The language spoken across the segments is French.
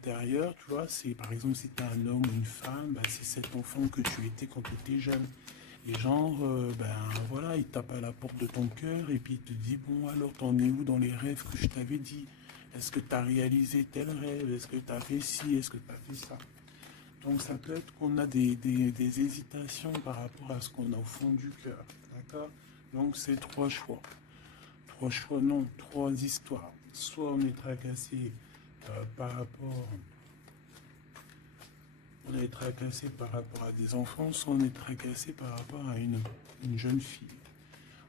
l'intérieur, tu vois, c'est par exemple si tu es un homme ou une femme, bah, c'est cet enfant que tu étais quand tu étais jeune. Et genre, ben voilà, il tape à la porte de ton cœur et puis il te dit, bon alors t'en es où dans les rêves que je t'avais dit? Est-ce que tu as réalisé tel rêve? Est-ce que tu as fait ci? Est-ce que tu as fait ça? Donc ça peut être qu'on a des hésitations par rapport à ce qu'on a au fond du cœur. D'accord? Donc c'est trois choix. Trois choix, non, trois histoires. Soit on est tracassé par rapport, on est tracassé par rapport à des enfants, soit on est tracassé par rapport à une jeune fille.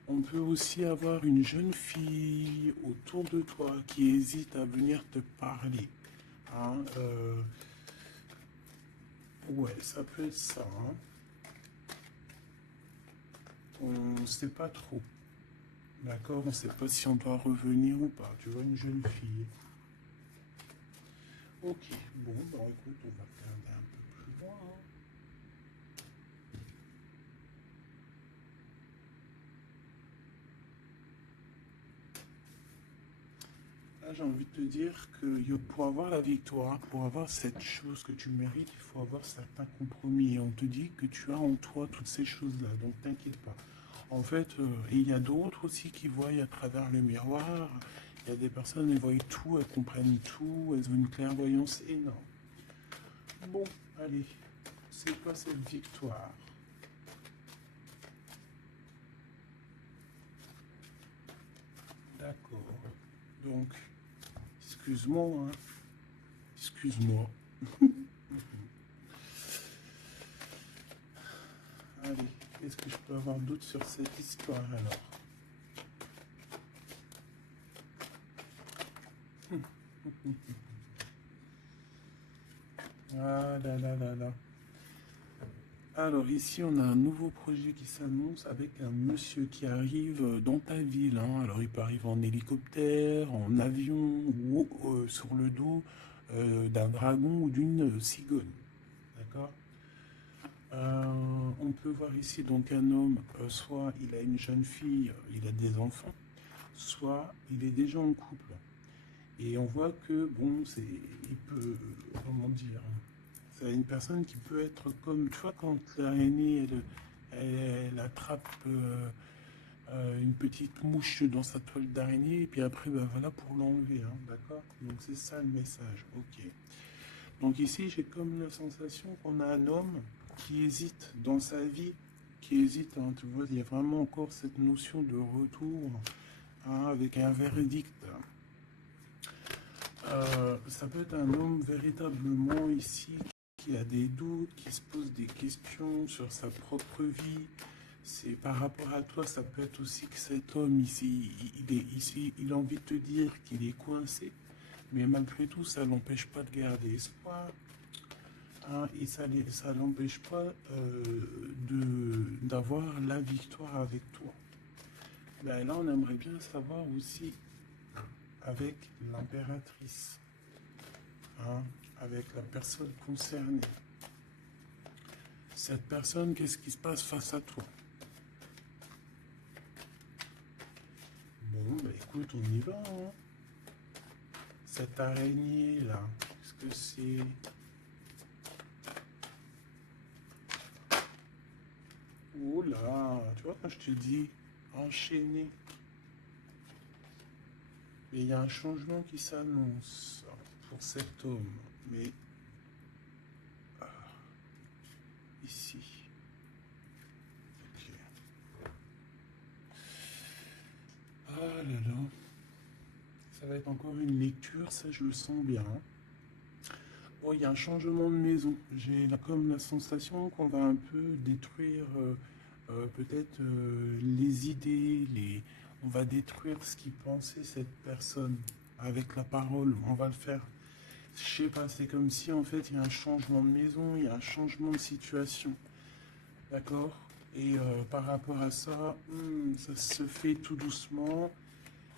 On peut aussi avoir une jeune fille autour de toi qui hésite à venir te parler. Hein, ouais, ça peut être ça. Hein. On ne sait pas trop. D'accord? On ne sait pas si on doit revenir ou pas. Tu vois, une jeune fille. Ok, bon, bah écoute, on va regarder un peu plus loin. Hein. Là, j'ai envie de te dire que pour avoir la victoire, pour avoir cette chose que tu mérites, il faut avoir certains compromis. Et on te dit que tu as en toi toutes ces choses-là, donc t'inquiète pas. En fait, il y a d'autres aussi qui voient à travers le miroir. Il y a des personnes, elles voient tout, elles comprennent tout, elles ont une clairvoyance énorme. Bon, allez, c'est quoi cette victoire? D'accord. Donc, excuse-moi, hein. Excuse-moi. Allez, qu'est-ce que je peux avoir d'autre sur cette histoire alors? Ah là là là là. Alors ici, on a un nouveau projet qui s'annonce avec un monsieur qui arrive dans ta ville. Hein. Alors il peut arriver en hélicoptère, en avion ou sur le dos d'un dragon ou d'une cigogne. D'accord. On peut voir ici donc un homme, soit il a une jeune fille, il a des enfants, soit il est déjà en couple. Et on voit que, bon, il peut, comment dire, c'est une personne qui peut être comme, tu vois, quand l'araignée, elle attrape une petite mouche dans sa toile d'araignée, et puis après, ben voilà, pour l'enlever, hein, d'accord? Donc c'est ça le message, ok. Donc ici, j'ai comme la sensation qu'on a un homme qui hésite dans sa vie, qui hésite, hein, tu vois, il y a vraiment encore cette notion de retour, hein, avec un verdict. Ça peut être un homme véritablement ici qui a des doutes, qui se pose des questions sur sa propre vie. C'est par rapport à toi, ça peut être aussi que cet homme ici, il est ici, il a envie de te dire qu'il est coincé, mais malgré tout, ça l'empêche pas de garder espoir. Hein, et ça l'empêche pas d'avoir la victoire avec toi. Ben là, on aimerait bien savoir aussi avec l'impératrice. Hein, avec la personne concernée. Cette personne, qu'est-ce qui se passe face à toi? Bon, bah écoute, on y va. Hein. Cette araignée là, qu'est-ce que c'est? Oh là, tu vois quand je te dis enchaîné, mais il y a un changement qui s'annonce pour cet homme. Mais ah, ici. Ok. Ah là là. Ça va être encore une lecture, ça je le sens bien. Bon, il y a un changement de maison. J'ai comme la sensation qu'on va un peu détruire peut-être les idées, on va détruire ce qui pensait cette personne avec la parole. On va le faire. Je sais pas, c'est comme si en fait il y a un changement de maison, il y a un changement de situation. D'accord? Et par rapport à ça, ça se fait tout doucement.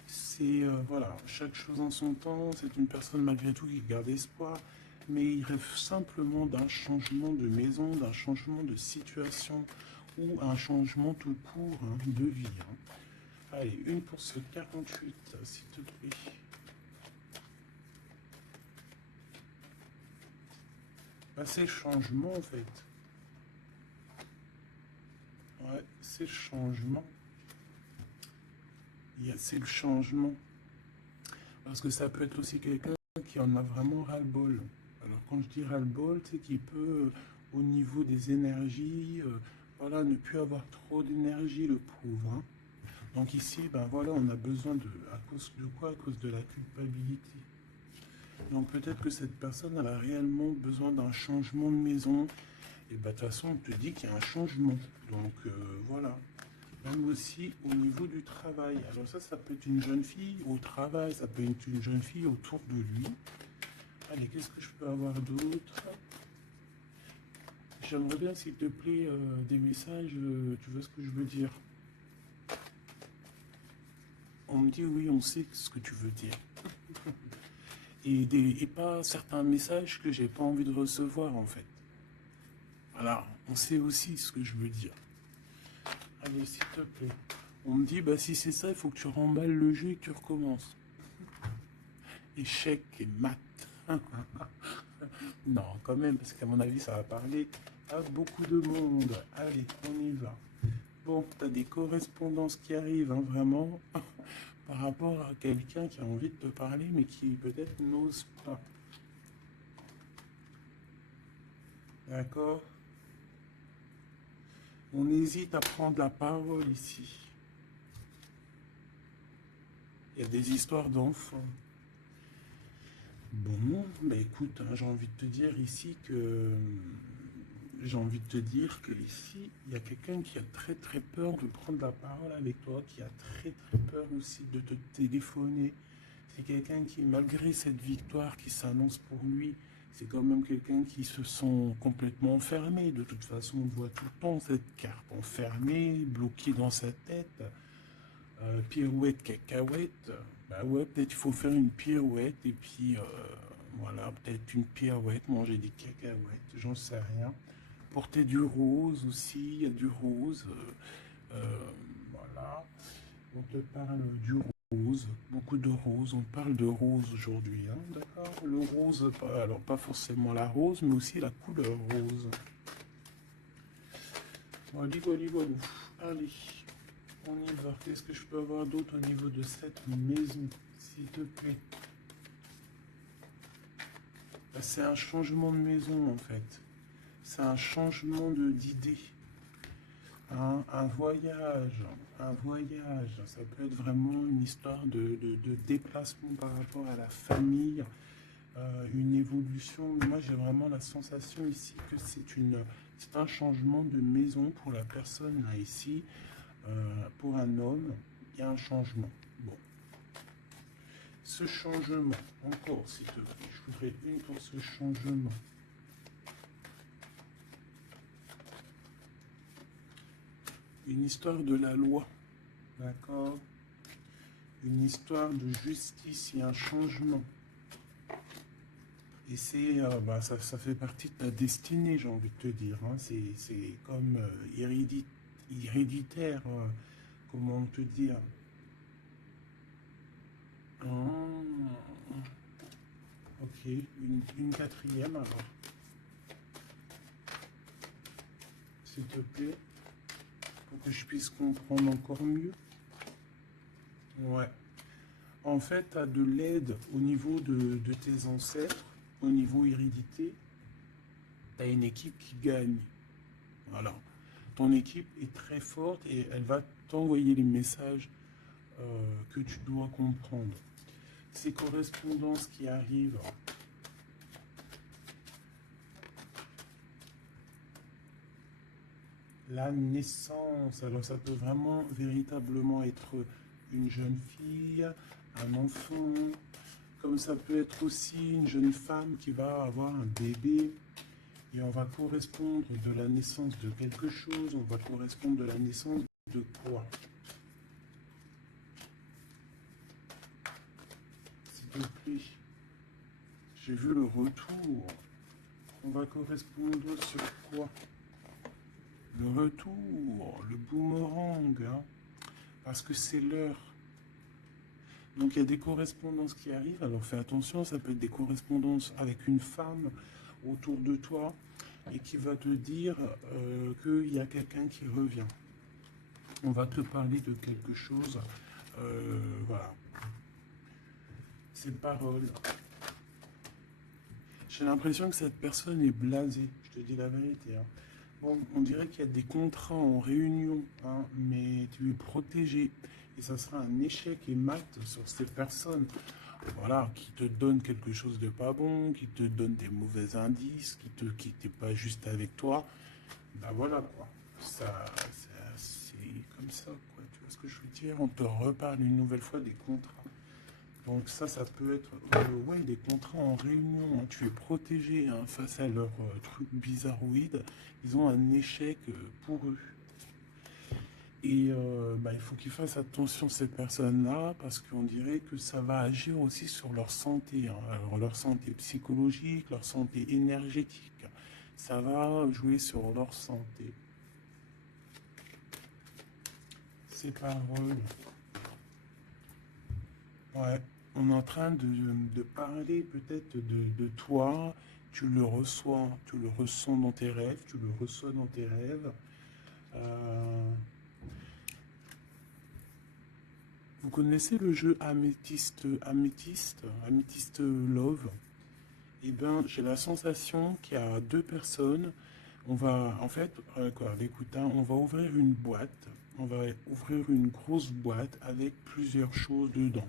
C'est voilà, chaque chose en son temps. C'est une personne malgré tout qui garde espoir, mais il rêve simplement d'un changement de maison, d'un changement de situation ou un changement tout court hein, de vie. Hein. Allez, une pour ce 48, s'il te plaît. Bah, c'est le changement en fait. Ouais, c'est le changement. C'est le changement. Parce que ça peut être aussi quelqu'un qui en a vraiment ras-le-bol. Alors quand je dis ras-le-bol, c'est qu'il peut, au niveau des énergies, voilà, ne plus avoir trop d'énergie, le pauvre, hein. Donc ici, ben voilà, on a besoin de, à cause de quoi? À cause de la culpabilité. Donc peut-être que cette personne elle a réellement besoin d'un changement de maison. Et ben de toute façon, on te dit qu'il y a un changement. Donc voilà. Même aussi au niveau du travail. Alors ça peut être une jeune fille au travail, ça peut être une jeune fille autour de lui. Allez, qu'est-ce que je peux avoir d'autre? J'aimerais bien, s'il te plaît, des messages, tu vois ce que je veux dire? On me dit oui, on sait ce que tu veux dire. Et pas certains messages que j'ai pas envie de recevoir, en fait. Voilà, on sait aussi ce que je veux dire. Allez, s'il te plaît. On me dit, bah si c'est ça, il faut que tu remballes le jeu et que tu recommences. Échec et mat. Non, quand même, parce qu'à mon avis, ça va parler à beaucoup de monde. Allez, on y va. Bon, tu as des correspondances qui arrivent, hein, vraiment, par rapport à quelqu'un qui a envie de te parler, mais qui peut-être n'ose pas. D'accord? On hésite à prendre la parole ici. Il y a des histoires d'enfants. Bon, bah écoute, hein, j'ai envie de te dire ici que ici, il y a quelqu'un qui a très très peur de prendre la parole avec toi, qui a très très peur aussi de te téléphoner. C'est quelqu'un qui, malgré cette victoire qui s'annonce pour lui, c'est quand même quelqu'un qui se sent complètement enfermé. De toute façon, on voit tout le temps cette carte enfermée, bloquée dans sa tête. Pirouette, cacahuète. Bah ouais, peut-être il faut faire une pirouette et puis voilà, peut-être une pirouette, manger des cacahuètes, j'en sais rien. Porter du rose aussi, il y a du rose. Voilà, on te parle du rose, beaucoup de rose, on parle de rose aujourd'hui, hein, d'accord? Le rose, alors pas forcément la rose, mais aussi la couleur rose. Allez, allez, allez, allez, on y va. Qu'est-ce que je peux avoir d'autre au niveau de cette maison, s'il te plaît? C'est un changement de maison en fait. C'est un changement d'idée. Hein, un voyage. Ça peut être vraiment une histoire de déplacement par rapport à la famille, une évolution. Moi, j'ai vraiment la sensation ici que c'est un changement de maison pour la personne là ici. Pour un homme, il y a un changement. Bon, ce changement, encore s'il te plaît, je voudrais une pour ce changement. Une histoire de la loi, d'accord? Une histoire de justice, il y a un changement. Et c'est, bah, ça fait partie de ta destinée, j'ai envie de te dire, hein. C'est comme héréditaire, comment te dire? Ah, ok, une quatrième alors, s'il te plaît, pour que je puisse comprendre encore mieux. Ouais. En fait, tu as de l'aide au niveau de tes ancêtres, au niveau hérédité. Tu as une équipe qui gagne. Voilà. Ton équipe est très forte et elle va t'envoyer les messages que tu dois comprendre. Ces correspondances qui arrivent, la naissance, alors ça peut vraiment véritablement être une jeune fille, un enfant, comme ça peut être aussi une jeune femme qui va avoir un bébé. Et on va correspondre de la naissance de quelque chose, on va correspondre de la naissance de quoi? S'il te plaît. J'ai vu le retour. On va correspondre sur quoi? Le retour, le boomerang, hein, parce que c'est l'heure. Donc il y a des correspondances qui arrivent, alors fais attention, ça peut être des correspondances avec une femme autour de toi et qui va te dire qu'il y a quelqu'un qui revient. On va te parler de quelque chose. Voilà. Ces paroles. J'ai l'impression que cette personne est blasée. Je te dis la vérité. Hein. Bon, on dirait qu'il y a des contrats en réunion, hein, mais tu es protégé. Et ça sera un échec et mat sur ces personnes, voilà, qui te donnent quelque chose de pas bon, qui te donnent des mauvais indices, qui n'étaient pas juste avec toi. Ben voilà, quoi. C'est comme ça, quoi. Tu vois ce que je veux dire? On te reparle une nouvelle fois des contrats. Donc ça peut être ouais, des contrats en réunion. Hein. Tu es protégé hein, face à leurs trucs bizarroïdes. Ils ont un échec pour eux. Et il faut qu'ils fassent attention ces personnes-là parce qu'on dirait que ça va agir aussi sur leur santé. Hein. Alors leur santé psychologique, leur santé énergétique. Ça va jouer sur leur santé. Ces paroles. Ouais, on est en train de parler peut-être de toi, tu le ressens dans tes rêves, tu le reçois dans tes rêves. Euh, vous connaissez le jeu Améthyste Love? Eh bien, j'ai la sensation qu'il y a deux personnes. On va, en fait, écoute, hein, on va ouvrir une boîte. On va ouvrir une grosse boîte avec plusieurs choses dedans.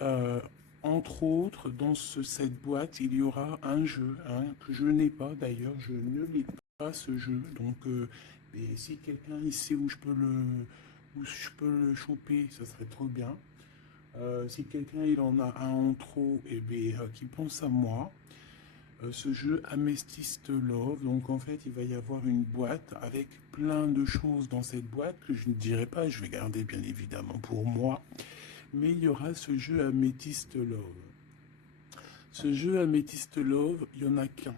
Euh, Entre autres, dans cette boîte, il y aura un jeu hein, que je n'ai pas d'ailleurs, je ne l'ai pas ce jeu. Donc, et si quelqu'un il sait où je peux le choper, ça serait trop bien. Si quelqu'un il en a un en trop, et qui pense à moi. Ce jeu Amethyst Love, donc en fait il va y avoir une boîte avec plein de choses dans cette boîte que je ne dirai pas, je vais garder bien évidemment pour moi. Mais il y aura ce jeu Amethyst Love. Ce jeu Amethyst Love, il n'y en a qu'un.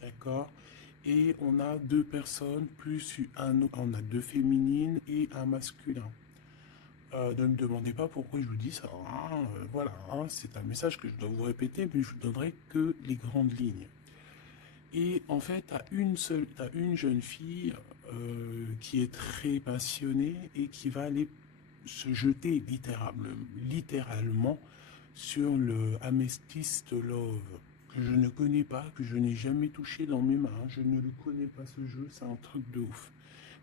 D'accord? Et on a deux personnes, on a deux féminines et un masculin. Ne me demandez pas pourquoi je vous dis ça. Hein, voilà, hein, c'est un message que je dois vous répéter, mais je vous donnerai que les grandes lignes. Et en fait, t'as une jeune fille qui est très passionnée et qui va aller se jeter littéralement sur le Amethyst Love, que je ne connais pas, que je n'ai jamais touché dans mes mains. Je ne le connais pas ce jeu, c'est un truc de ouf.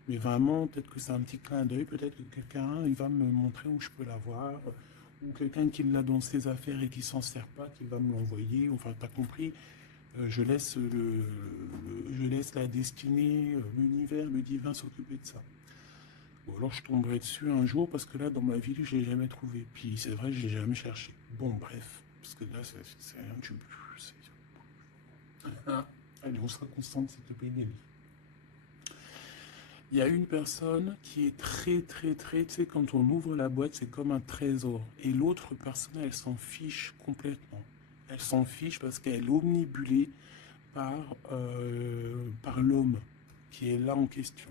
Mais vraiment, peut-être que c'est un petit clin d'œil, peut-être que quelqu'un il va me montrer où je peux l'avoir, ou quelqu'un qui l'a dans ses affaires et qui s'en sert pas, qui va me l'envoyer. Enfin, t'as compris, je laisse la destinée, l'univers, le divin s'occuper de ça. Bon, alors je tomberai dessus un jour parce que là, dans ma vie, je l'ai jamais trouvé. Puis c'est vrai, je l'ai jamais cherché. Bon, bref, parce que là, c'est un tube. Allez, on sera constante, s'il te plaît, Nelly. Il y a une personne qui est très, tu sais, quand on ouvre la boîte, c'est comme un trésor. Et l'autre personne, elle s'en fiche complètement. Elle s'en fiche parce qu'elle est omnibulée par, par l'homme qui est là en question.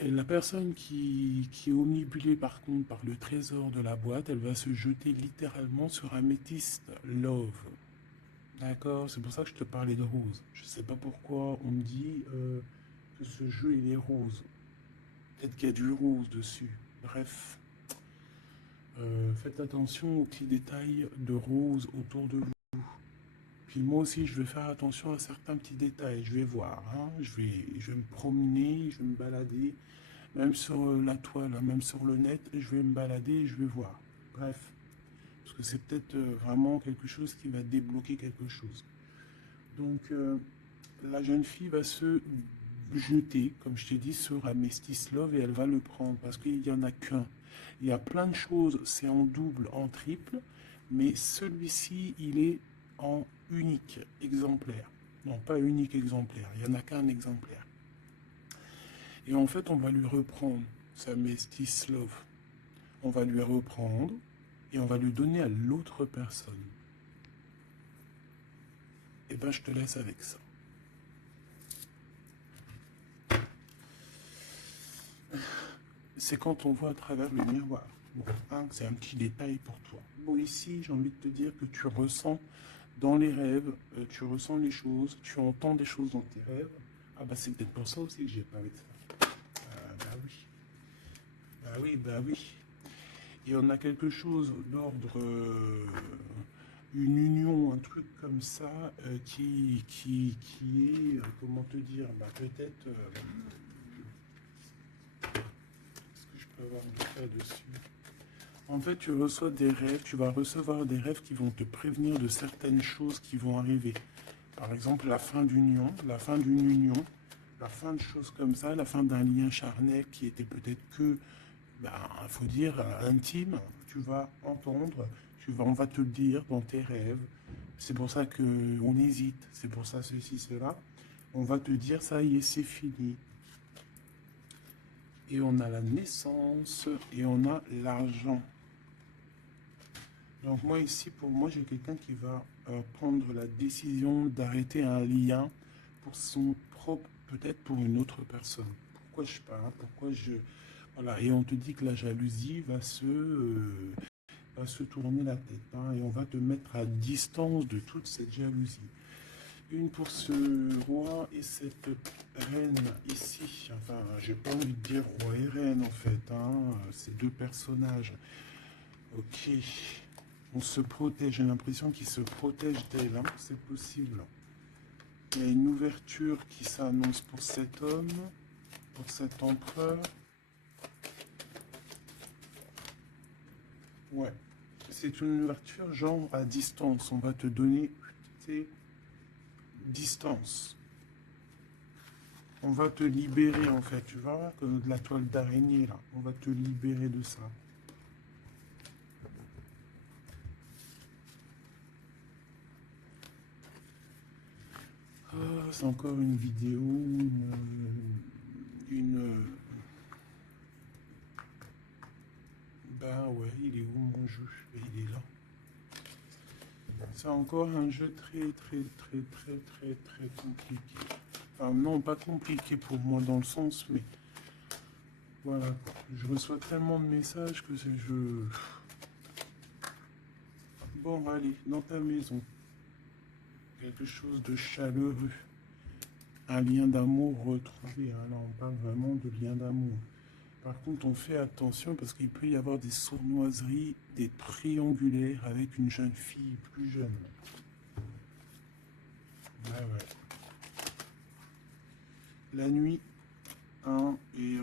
Et la personne qui est omnibulée par contre par le trésor de la boîte, elle va se jeter littéralement sur Amethyst Love. D'accord? C'est pour ça que je te parlais de rose. Je sais pas pourquoi on me dit que ce jeu il est rose. Peut-être qu'il y a du rose dessus. Bref. Faites attention aux petits détails de rose autour de vous. Puis moi aussi, je vais faire attention à certains petits détails. Je vais voir. Hein. Je vais me promener, je vais me balader. Même sur la toile, hein, même sur le net, je vais me balader et je vais voir. Bref. Parce que c'est peut-être vraiment quelque chose qui va débloquer quelque chose. Donc, la jeune fille va se jeter, comme je t'ai dit, sur Amethyst Love et elle va le prendre parce qu'il n'y en a qu'un. Il y a plein de choses, c'est en double, en triple, mais celui-ci, il est en unique exemplaire. Non, pas unique exemplaire, il n'y en a qu'un exemplaire. Et en fait, on va lui reprendre sa Amethyst Love. On va lui reprendre et on va lui donner à l'autre personne. Et ben, je te laisse avec ça. C'est quand on voit à travers le miroir. Bon, hein, c'est un petit détail pour toi. Bon, ici, j'ai envie de te dire que tu ressens Dans les rêves, tu ressens les choses, tu entends des choses dans tes rêves. Ah bah c'est peut-être pour ça aussi que j'ai parlé de ça. Bah oui, bah oui, bah oui. Et on a quelque chose d'ordre, une union, un truc comme ça, qui est, comment te dire, bah peut-être, est-ce que je peux avoir du cas dessus? En fait, tu reçois des rêves, tu vas recevoir des rêves qui vont te prévenir de certaines choses qui vont arriver. Par exemple, la fin d'une union, la fin de choses comme ça, la fin d'un lien charnel qui était peut-être que, ben, il faut dire, intime. Tu vas entendre, on va te le dire dans tes rêves. C'est pour ça qu'on hésite, c'est pour ça ceci, cela. On va te dire, ça y est, c'est fini. Et on a la naissance et on a l'argent. Donc moi ici, pour moi, j'ai quelqu'un qui va prendre la décision d'arrêter un lien pour son propre, peut-être pour une autre personne. Pourquoi je parle, pourquoi je... Voilà, et on te dit que la jalousie va se tourner la tête, hein, et on va te mettre à distance de toute cette jalousie. Une pour ce roi et cette reine ici. Enfin, j'ai pas envie de dire roi et reine en fait, hein, ces deux personnages. Ok. On se protège, j'ai l'impression qu'il se protège d'elle, hein. C'est possible. Il y a une ouverture qui s'annonce pour cet homme, pour cet empereur. Ouais, c'est une ouverture genre à distance. On va te donner, distance. On va te libérer en fait, tu vois, comme de la toile d'araignée là. On va te libérer de ça. Ah, c'est encore une vidéo, bah ouais, il est où mon jeu? Il est là. C'est encore un jeu très compliqué. Enfin, non, pas compliqué pour moi dans le sens, mais voilà, quoi. Je reçois tellement de messages que c'est je... Bon, allez, dans ta maison, quelque chose de chaleureux. Un lien d'amour retrouvé, hein. Là, on parle vraiment de lien d'amour. Par contre, on fait attention parce qu'il peut y avoir des sournoiseries, des triangulaires avec une jeune fille plus jeune. Ouais, ouais. La nuit, hein, et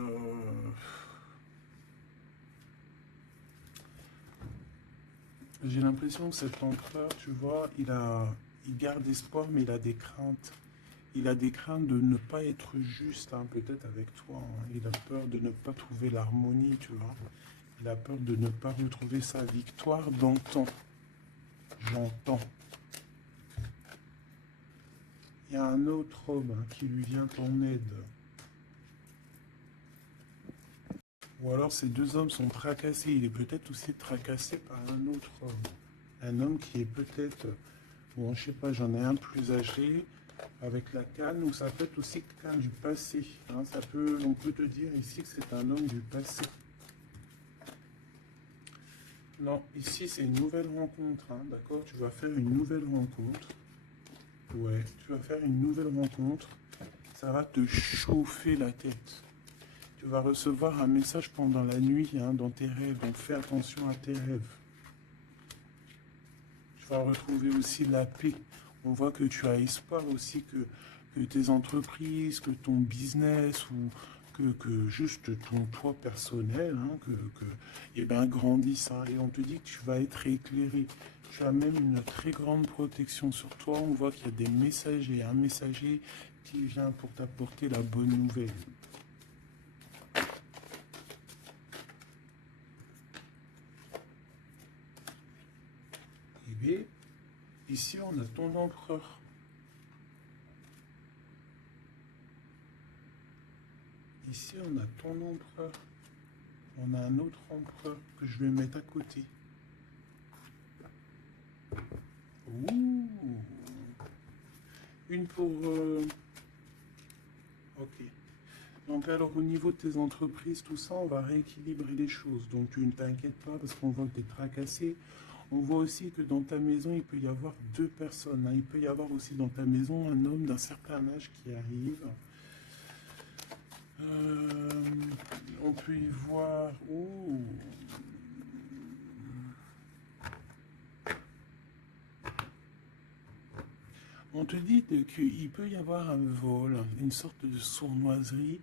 j'ai l'impression que cet empereur, tu vois, il garde espoir, mais il a des craintes. Il a des craintes de ne pas être juste, hein, peut-être avec toi, hein. Il a peur de ne pas trouver l'harmonie, tu vois. Il a peur de ne pas retrouver sa victoire dans le temps. J'entends. Il y a un autre homme, hein, qui lui vient en aide. Ou alors ces deux hommes sont tracassés. Il est peut-être aussi tracassé par un autre homme. Un homme qui est peut-être, bon, je sais pas, j'en ai un plus âgé, avec la canne, ou ça peut être aussi quelqu'un du passé, hein. On peut te dire ici que c'est un homme du passé. Non, ici c'est une nouvelle rencontre, hein, d'accord? Tu vas faire une nouvelle rencontre. Ouais, tu vas faire une nouvelle rencontre. Ça va te chauffer la tête. Tu vas recevoir un message pendant la nuit, hein, dans tes rêves. Donc fais attention à tes rêves. Tu vas retrouver aussi la paix. On voit que tu as espoir aussi que tes entreprises, que ton business ou que juste ton toi personnel, hein, eh ben, grandisse, hein. Et on te dit que tu vas être éclairé. Tu as même une très grande protection sur toi. On voit qu'il y a des messagers, un messager qui vient pour t'apporter la bonne nouvelle. Eh bien, ici on a ton empereur. Ici on a ton empereur. On a un autre empereur que je vais mettre à côté. Ouh. Une pour... Ok. Donc alors au niveau de tes entreprises, tout ça, on va rééquilibrer les choses. Donc tu ne t'inquiètes pas parce qu'on voit que tu es tracassé. On voit aussi que dans ta maison, il peut y avoir deux personnes, hein. Il peut y avoir aussi dans ta maison un homme d'un certain âge qui arrive. On peut y voir... Oh, on te dit qu'il peut y avoir un vol, une sorte de sournoiserie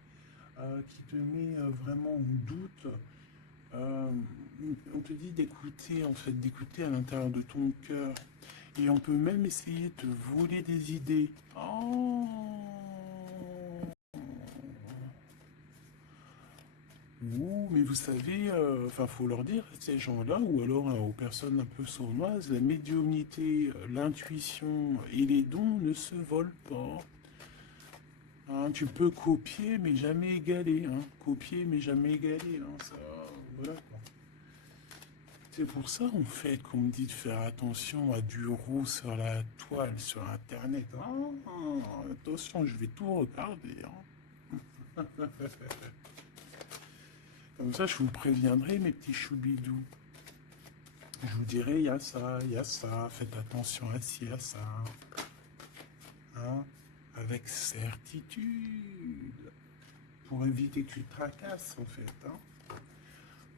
qui te met vraiment en doute. Euh, on te dit d'écouter, en fait, d'écouter à l'intérieur de ton cœur. Et on peut même essayer de te voler des idées. Oh! Ouh, mais vous savez, enfin, faut leur dire, ces gens-là, ou alors aux personnes un peu sournoises, la médiumnité, l'intuition et les dons ne se volent pas. Hein, tu peux copier, mais jamais égaler. Hein. Copier, mais jamais égaler. Hein, ça, voilà, quoi. C'est pour ça, en fait, qu'on me dit de faire attention à du roux sur la toile, sur Internet. Ah, attention, je vais tout regarder. Hein. Comme ça, je vous préviendrai, mes petits choubidous. Je vous dirai, il y a ça, faites attention à ci, à ça. Hein, avec certitude. Pour éviter que tu te tracasses, en fait. Hein.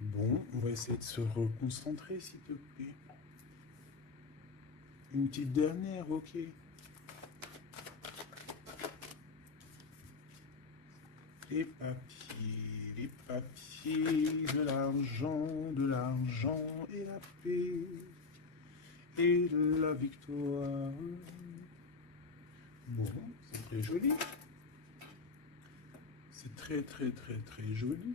Bon, on va essayer de se reconcentrer, s'il te plaît. Une petite dernière, ok. Les papiers, de l'argent et la paix et la victoire. Bon, c'est très joli. C'est très, très, très, très joli.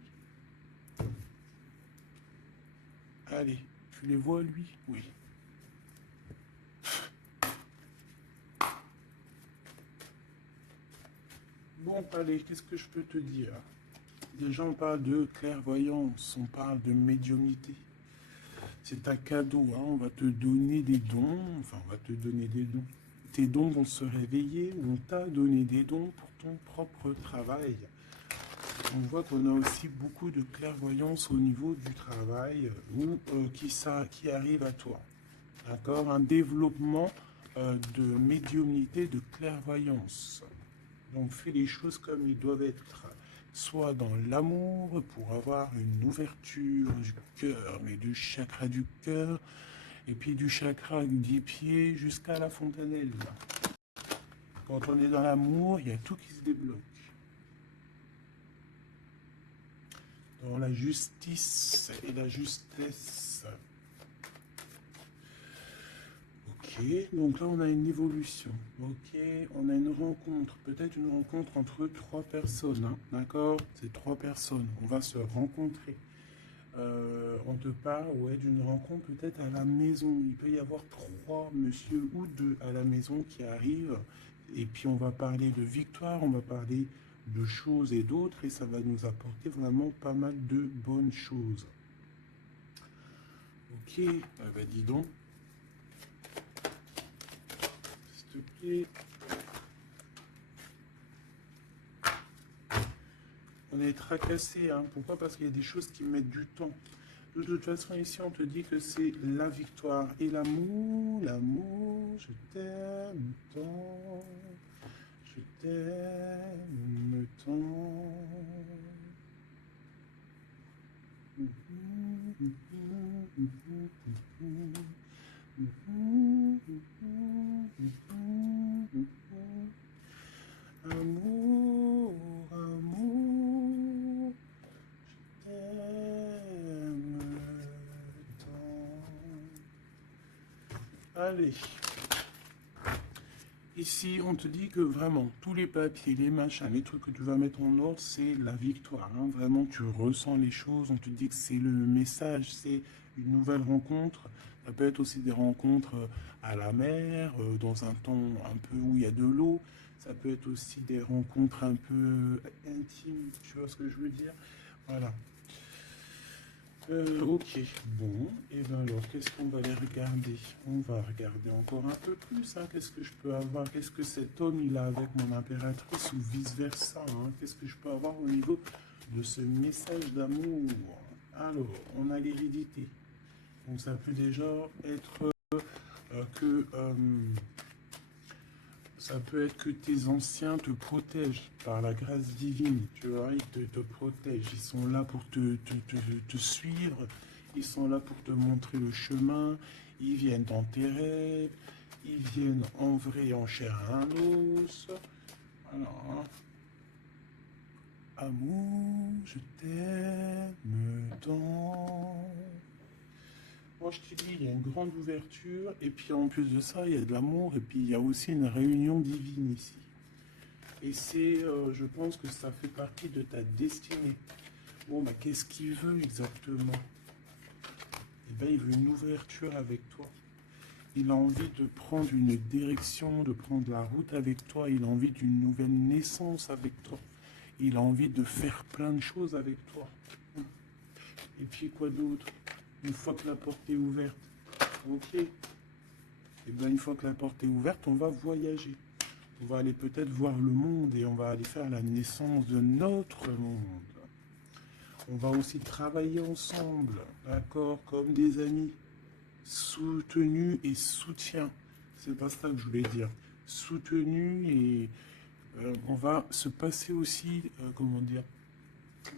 Allez, tu les vois, lui? Oui. Bon, allez, qu'est-ce que je peux te dire? Déjà, on parle de clairvoyance, on parle de médiumnité. C'est un cadeau, hein. On va te donner des dons, enfin, on va te donner des dons. Tes dons vont se réveiller, on t'a donné des dons pour ton propre travail. On voit qu'on a aussi beaucoup de clairvoyance au niveau du travail qui arrive à toi. D'accord? Un développement de médiumnité, de clairvoyance. Donc fais les choses comme ils doivent être. Soit dans l'amour pour avoir une ouverture du cœur, mais du chakra du cœur, et puis du chakra du pied jusqu'à la fontanelle. Quand on est dans l'amour, il y a tout qui se débloque. Dans la justice et la justesse. Ok, donc là on a une évolution. Ok, on a une rencontre, peut-être une rencontre entre trois personnes. Hein, d'accord? C'est trois personnes. On va se rencontrer. On te parle d'une rencontre peut-être à la maison. Il peut y avoir trois monsieur ou deux à la maison qui arrivent. Et puis on va parler de victoire, on va parler de choses et d'autres. Et ça va nous apporter vraiment pas mal de bonnes choses. Ok, bah dis donc. S'il te plaît. On est tracassé, hein. Pourquoi? Parce qu'il y a des choses qui mettent du temps. De toute façon, ici, on te dit que c'est la victoire et l'amour. L'amour, je t'aime tant. Je t'aime tant. Amour, amour, je t'aime tant. Allez. Ici, on te dit que vraiment, tous les papiers, les machins, les trucs que tu vas mettre en ordre, c'est la victoire. Hein. Vraiment, tu ressens les choses. On te dit que c'est le message, c'est une nouvelle rencontre. Ça peut être aussi des rencontres à la mer, dans un temps un peu où il y a de l'eau. Ça peut être aussi des rencontres un peu intimes, tu vois ce que je veux dire? Voilà. Ok, bon, et bien alors, qu'est-ce qu'on va aller regarder? On va regarder encore un peu plus, hein. Qu'est-ce que je peux avoir? Qu'est-ce que cet homme il a avec mon impératrice ou vice-versa, hein? Qu'est-ce que je peux avoir au niveau de ce message d'amour? Alors, on a l'hérédité, Donc ça peut déjà être que ça peut être que tes anciens te protègent par la grâce divine, tu vois, ils te protègent, ils sont là pour te suivre, ils sont là pour te montrer le chemin, ils viennent dans tes rêves, ils viennent en vrai et en chair et en os. Alors, amour, je t'aime tant. Moi, je te dis, il y a une grande ouverture, et puis en plus de ça, il y a de l'amour, et puis il y a aussi une réunion divine ici. Et c'est, je pense que ça fait partie de ta destinée. Bon, bah, qu'est-ce qu'il veut exactement? Eh bien, il veut une ouverture avec toi. Il a envie de prendre une direction, de prendre la route avec toi. Il a envie d'une nouvelle naissance avec toi. Il a envie de faire plein de choses avec toi. Et puis, quoi d'autre? Une fois que la porte est ouverte, ok. Et bien, une fois que la porte est ouverte, on va voyager. On va aller peut-être voir le monde et on va aller faire la naissance de notre monde. On va aussi travailler ensemble, d'accord, comme des amis, soutenus et soutien. C'est pas ça que je voulais dire. Soutenus et on va se passer aussi, comment dire,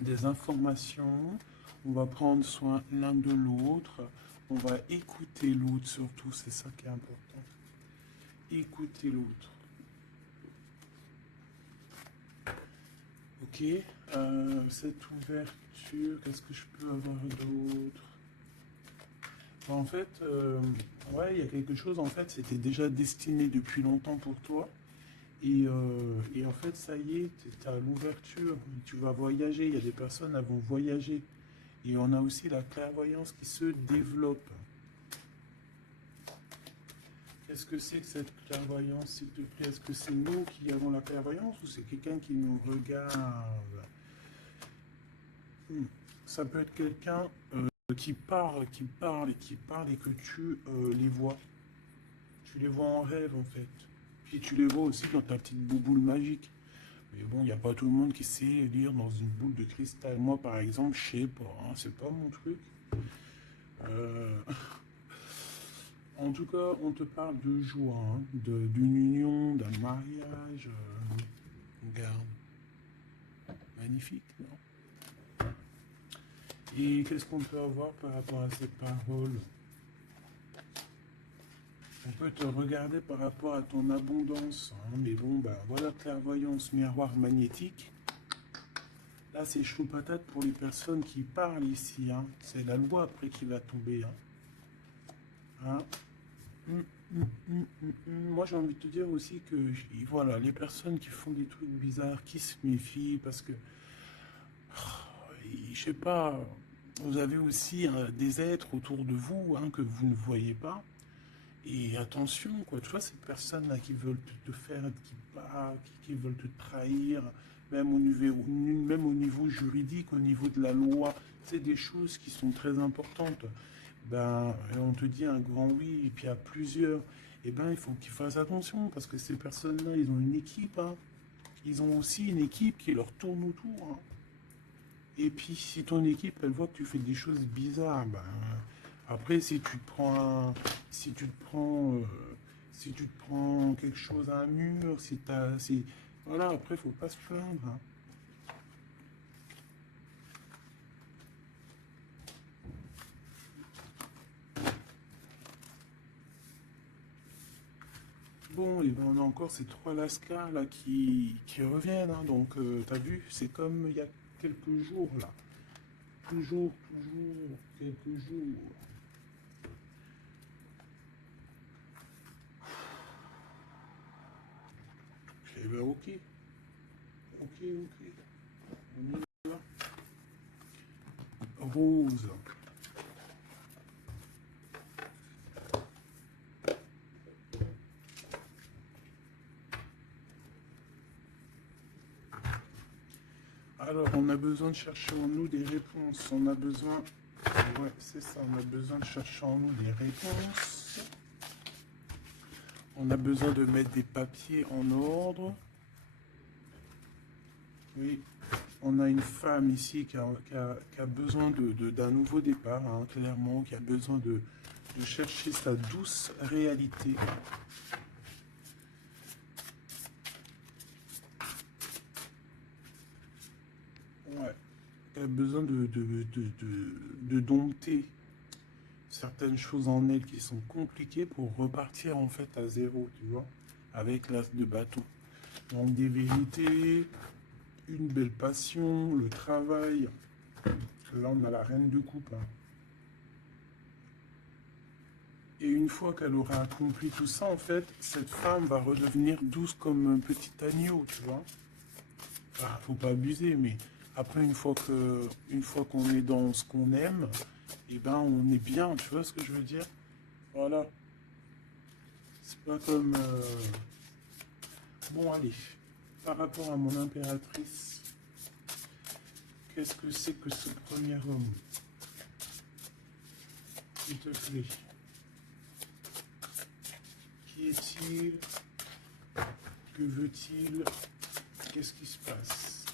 des informations. On va prendre soin l'un de l'autre. On va écouter l'autre surtout, c'est ça qui est important. Écouter l'autre. Ok, cette ouverture, qu'est-ce que je peux avoir d'autre? En fait, ouais, il y a quelque chose, en fait, c'était déjà destiné depuis longtemps pour toi. Et en fait, ça y est, tu as l'ouverture, tu vas voyager, il y a des personnes qui vont voyager. Et on a aussi la clairvoyance qui se développe. Qu'est-ce que c'est que cette clairvoyance, s'il te plaît? Est-ce que c'est nous qui avons la clairvoyance ou c'est quelqu'un qui nous regarde? Ça peut être quelqu'un qui parle et que tu les vois. Tu les vois en rêve en fait. Puis tu les vois aussi dans ta petite bouboule magique. Mais bon, il n'y a pas tout le monde qui sait lire dans une boule de cristal. Moi par exemple, je sais pas, hein, c'est pas mon truc. Euh, En tout cas, on te parle de joie, hein, d'une union, d'un mariage. Regarde. Magnifique, non? Et qu'est-ce qu'on peut avoir par rapport à ces paroles? On peut te regarder par rapport à ton abondance, hein, mais bon, bah voilà, clairvoyance, miroir magnétique. Là, c'est chaud patate pour les personnes qui parlent ici. Hein. C'est la loi après qui va tomber. Hein. Hein. Moi, j'ai envie de te dire aussi que, voilà, les personnes qui font des trucs bizarres, qui se méfient, parce que, je sais pas, vous avez aussi des êtres autour de vous hein, que vous ne voyez pas. Et attention, quoi, tu vois, ces personnes-là qui veulent te faire, qui veulent te trahir, même au niveau juridique, au niveau de la loi, c'est des choses qui sont très importantes. Ben, on te dit un grand oui, et puis à plusieurs, et ben, il faut qu'ils fassent attention, parce que ces personnes-là, ils ont une équipe, hein. Ils ont aussi une équipe qui leur tourne autour. Hein. Et puis, si ton équipe, elle voit que tu fais des choses bizarres, ben, après, si tu te prends, si tu te prends quelque chose à un mur, voilà, après, faut pas se plaindre. Hein. Bon, et ben on a encore ces trois lascars là qui reviennent. Hein. Donc, t'as vu, c'est comme il y a quelques jours là. Toujours, quelques jours. Eh ben ok, ok. On y va. Rose. Alors, on a besoin de chercher en nous des réponses. On a besoin... Ouais, c'est ça. On a besoin de chercher en nous des réponses. On a besoin de mettre des papiers en ordre. Oui. On a une femme ici qui a besoin d'un nouveau départ, hein, clairement, qui a besoin de chercher sa douce réalité. Ouais. Qui a besoin de dompter certaines choses en elle qui sont compliquées pour repartir en fait à zéro, tu vois, avec l'as de bâton. Donc des vérités, une belle passion, le travail. Là, on a la reine de coupe. Hein. Et une fois qu'elle aura accompli tout ça, en fait, cette femme va redevenir douce comme un petit agneau, tu vois. Enfin, faut pas abuser, mais après, une fois qu'on est dans ce qu'on aime, eh ben, on est bien, tu vois ce que je veux dire? Voilà. C'est pas comme... Bon, allez. Par rapport à mon impératrice, qu'est-ce que c'est que ce premier homme? S'il te plaît. Qui est-il? Que veut-il? Qu'est-ce qui se passe?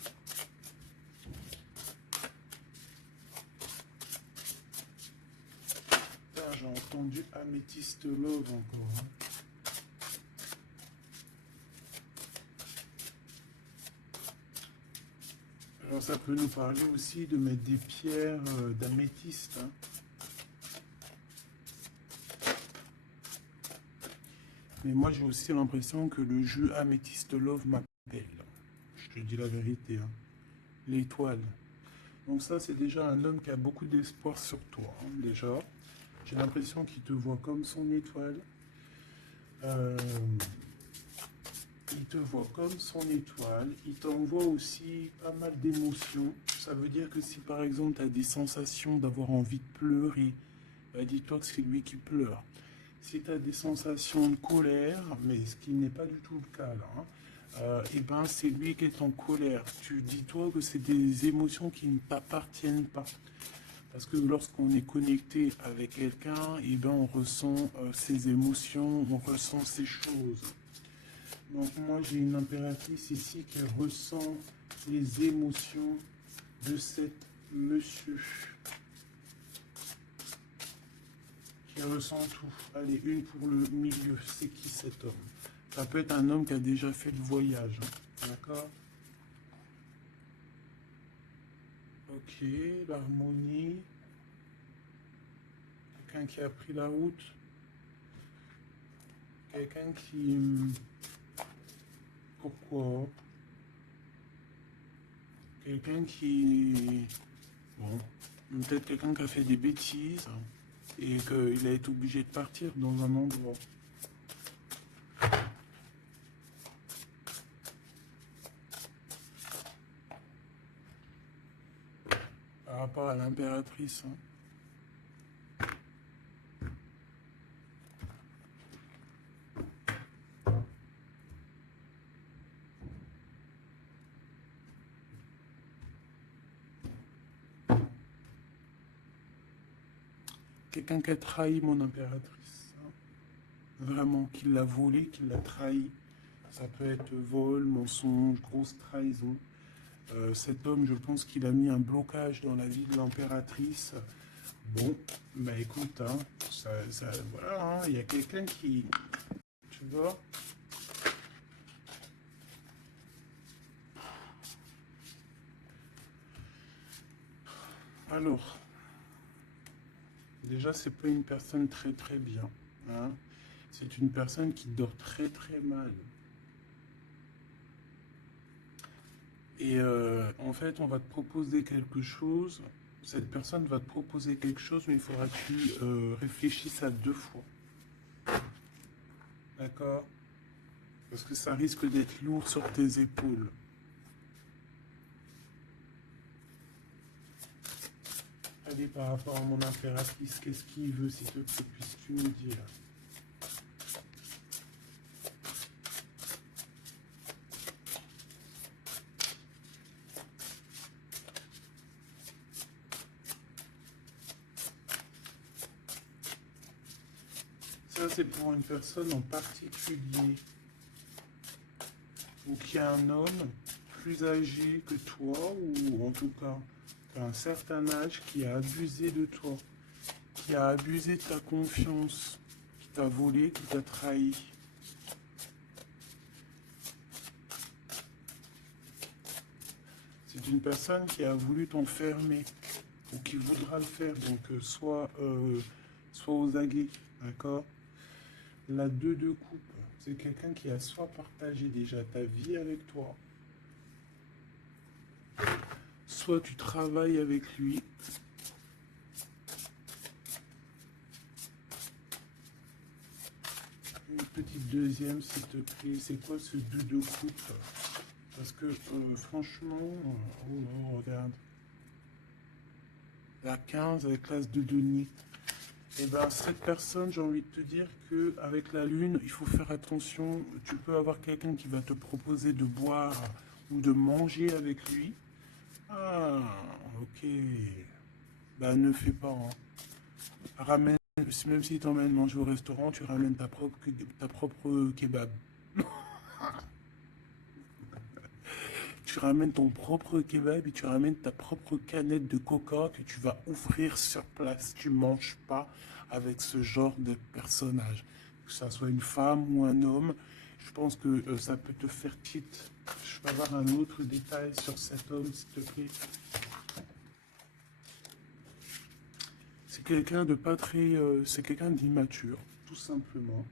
J'ai entendu Améthyste Love encore. Hein. Alors ça peut nous parler aussi de mettre des pierres d'améthyste. Hein. Mais moi j'ai aussi l'impression que le jeu Améthyste Love m'appelle. Je te dis la vérité. Hein. L'étoile. Donc ça c'est déjà un homme qui a beaucoup d'espoir sur toi. Hein, déjà. J'ai l'impression qu'il te voit comme son étoile. Il te voit comme son étoile. Il t'envoie aussi pas mal d'émotions. Ça veut dire que si par exemple tu as des sensations d'avoir envie de pleurer, bah, dis-toi que c'est lui qui pleure. Si tu as des sensations de colère, mais ce qui n'est pas du tout le cas là, et ben c'est lui qui est en colère. Tu dis-toi que c'est des émotions qui ne t'appartiennent pas. Parce que lorsqu'on est connecté avec quelqu'un, et ben on ressent ses émotions, on ressent ces choses. Donc moi j'ai une impératrice ici qui ressent les émotions de cet monsieur. Qui ressent tout. Allez, une pour le milieu. C'est qui cet homme? Ça peut être un homme qui a déjà fait le voyage. Hein. D'accord? Ok, l'harmonie. Quelqu'un qui a pris la route. Quelqu'un qui... Pourquoi? Quelqu'un qui... Bon, peut-être quelqu'un qui a fait des bêtises et qu'il a été obligé de partir dans un endroit. Par rapport à l'impératrice. Hein. Quelqu'un qui a trahi mon impératrice. Hein. Vraiment, qui l'a volé, qui l'a trahi. Ça peut être vol, mensonge, grosse trahison. Cet homme, je pense qu'il a mis un blocage dans la vie de l'impératrice. Bon, bah écoute, hein, voilà, hein, il y a quelqu'un qui... Tu vois? Alors, déjà, c'est pas une personne très très bien. Hein. C'est une personne qui dort très très mal. Et en fait, on va te proposer quelque chose. Cette personne va te proposer quelque chose, mais il faudra que tu réfléchisses à 2 fois. D'accord? Parce que ça risque d'être lourd sur tes épaules. Allez, par rapport à mon impératrice, qu'est-ce qu'il veut, s'il te plaît, puisses-tu me dire? Ça, c'est pour une personne en particulier. Ou qu'il y a un homme plus âgé que toi, ou en tout cas, qui a un certain âge, qui a abusé de toi, qui a abusé de ta confiance, qui t'a volé, qui t'a trahi. C'est une personne qui a voulu t'enfermer, ou qui voudra le faire, donc soit aux aguets, d'accord? La 2 de coupe, c'est quelqu'un qui a soit partagé déjà ta vie avec toi, soit tu travailles avec lui. Une petite deuxième, s'il te plaît. C'est quoi ce 2 de coupe? Parce que franchement, oh, regarde. La 15 avec l'as de denier. Et ben cette personne, j'ai envie de te dire que avec la lune, il faut faire attention. Tu peux avoir quelqu'un qui va te proposer de boire ou de manger avec lui. Ah, ok. Ben ne fais pas. Hein. Ramène, même si t'emmènes manger au restaurant, tu ramènes ta propre kebab. Tu ramènes ton propre kebab et tu ramènes ta propre canette de coca que tu vas ouvrir sur place. Tu manges pas avec ce genre de personnage. Que ça soit une femme ou un homme, je pense que ça peut te faire tilt. Je peux avoir un autre détail sur cet homme, s'il te plaît. C'est quelqu'un de pas très... c'est quelqu'un d'immature, tout simplement.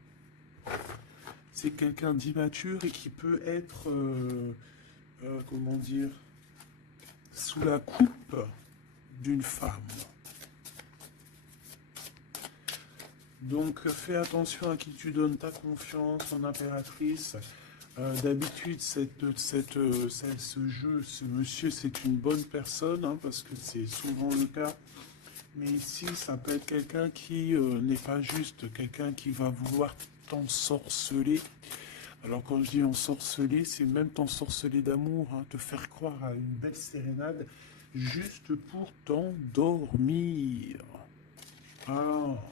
C'est quelqu'un d'immature et qui peut être... comment dire, sous la coupe d'une femme. Donc fais attention à qui tu donnes ta confiance en impératrice. D'habitude, ce jeu, ce monsieur, c'est une bonne personne, hein, parce que c'est souvent le cas. Mais ici, ça peut être quelqu'un qui n'est pas juste, quelqu'un qui va vouloir t'ensorceler. Alors quand je dis ensorceler, c'est même t'ensorceler d'amour, hein, te faire croire à une belle sérénade juste pour t'endormir. Ah.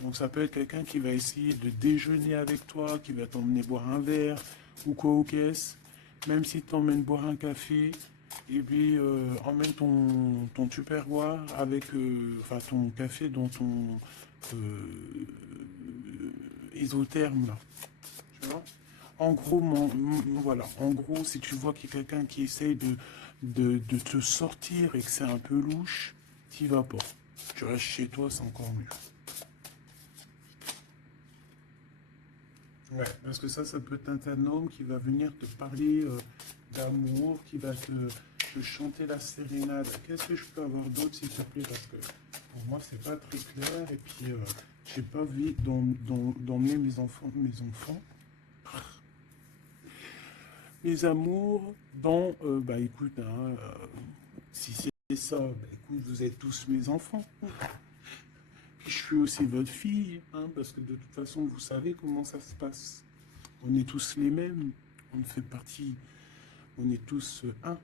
Donc ça peut être quelqu'un qui va essayer de déjeuner avec toi, qui va t'emmener boire un verre ou quoi aux caisses. Même si t'emmènes boire un café, et puis emmène ton tupperware avec enfin ton café dans ton isotherme là. Tu vois? En gros, voilà. En gros, si tu vois qu'il y a quelqu'un qui essaye de te sortir et que c'est un peu louche, t'y vas pas. Tu restes chez toi, c'est encore mieux. Ouais, parce que ça peut être un homme qui va venir te parler d'amour, qui va te chanter la sérénade. Qu'est-ce que je peux avoir d'autre, s'il te plaît? Parce que pour moi, c'est pas très clair. Et puis, j'ai pas envie d'emmener mes enfants, mes amours, bah écoute, hein, si c'est ça, bah écoute, vous êtes tous mes enfants. Puis je suis aussi votre fille, hein, parce que de toute façon, vous savez comment ça se passe. On est tous les mêmes, on fait partie, on est tous un.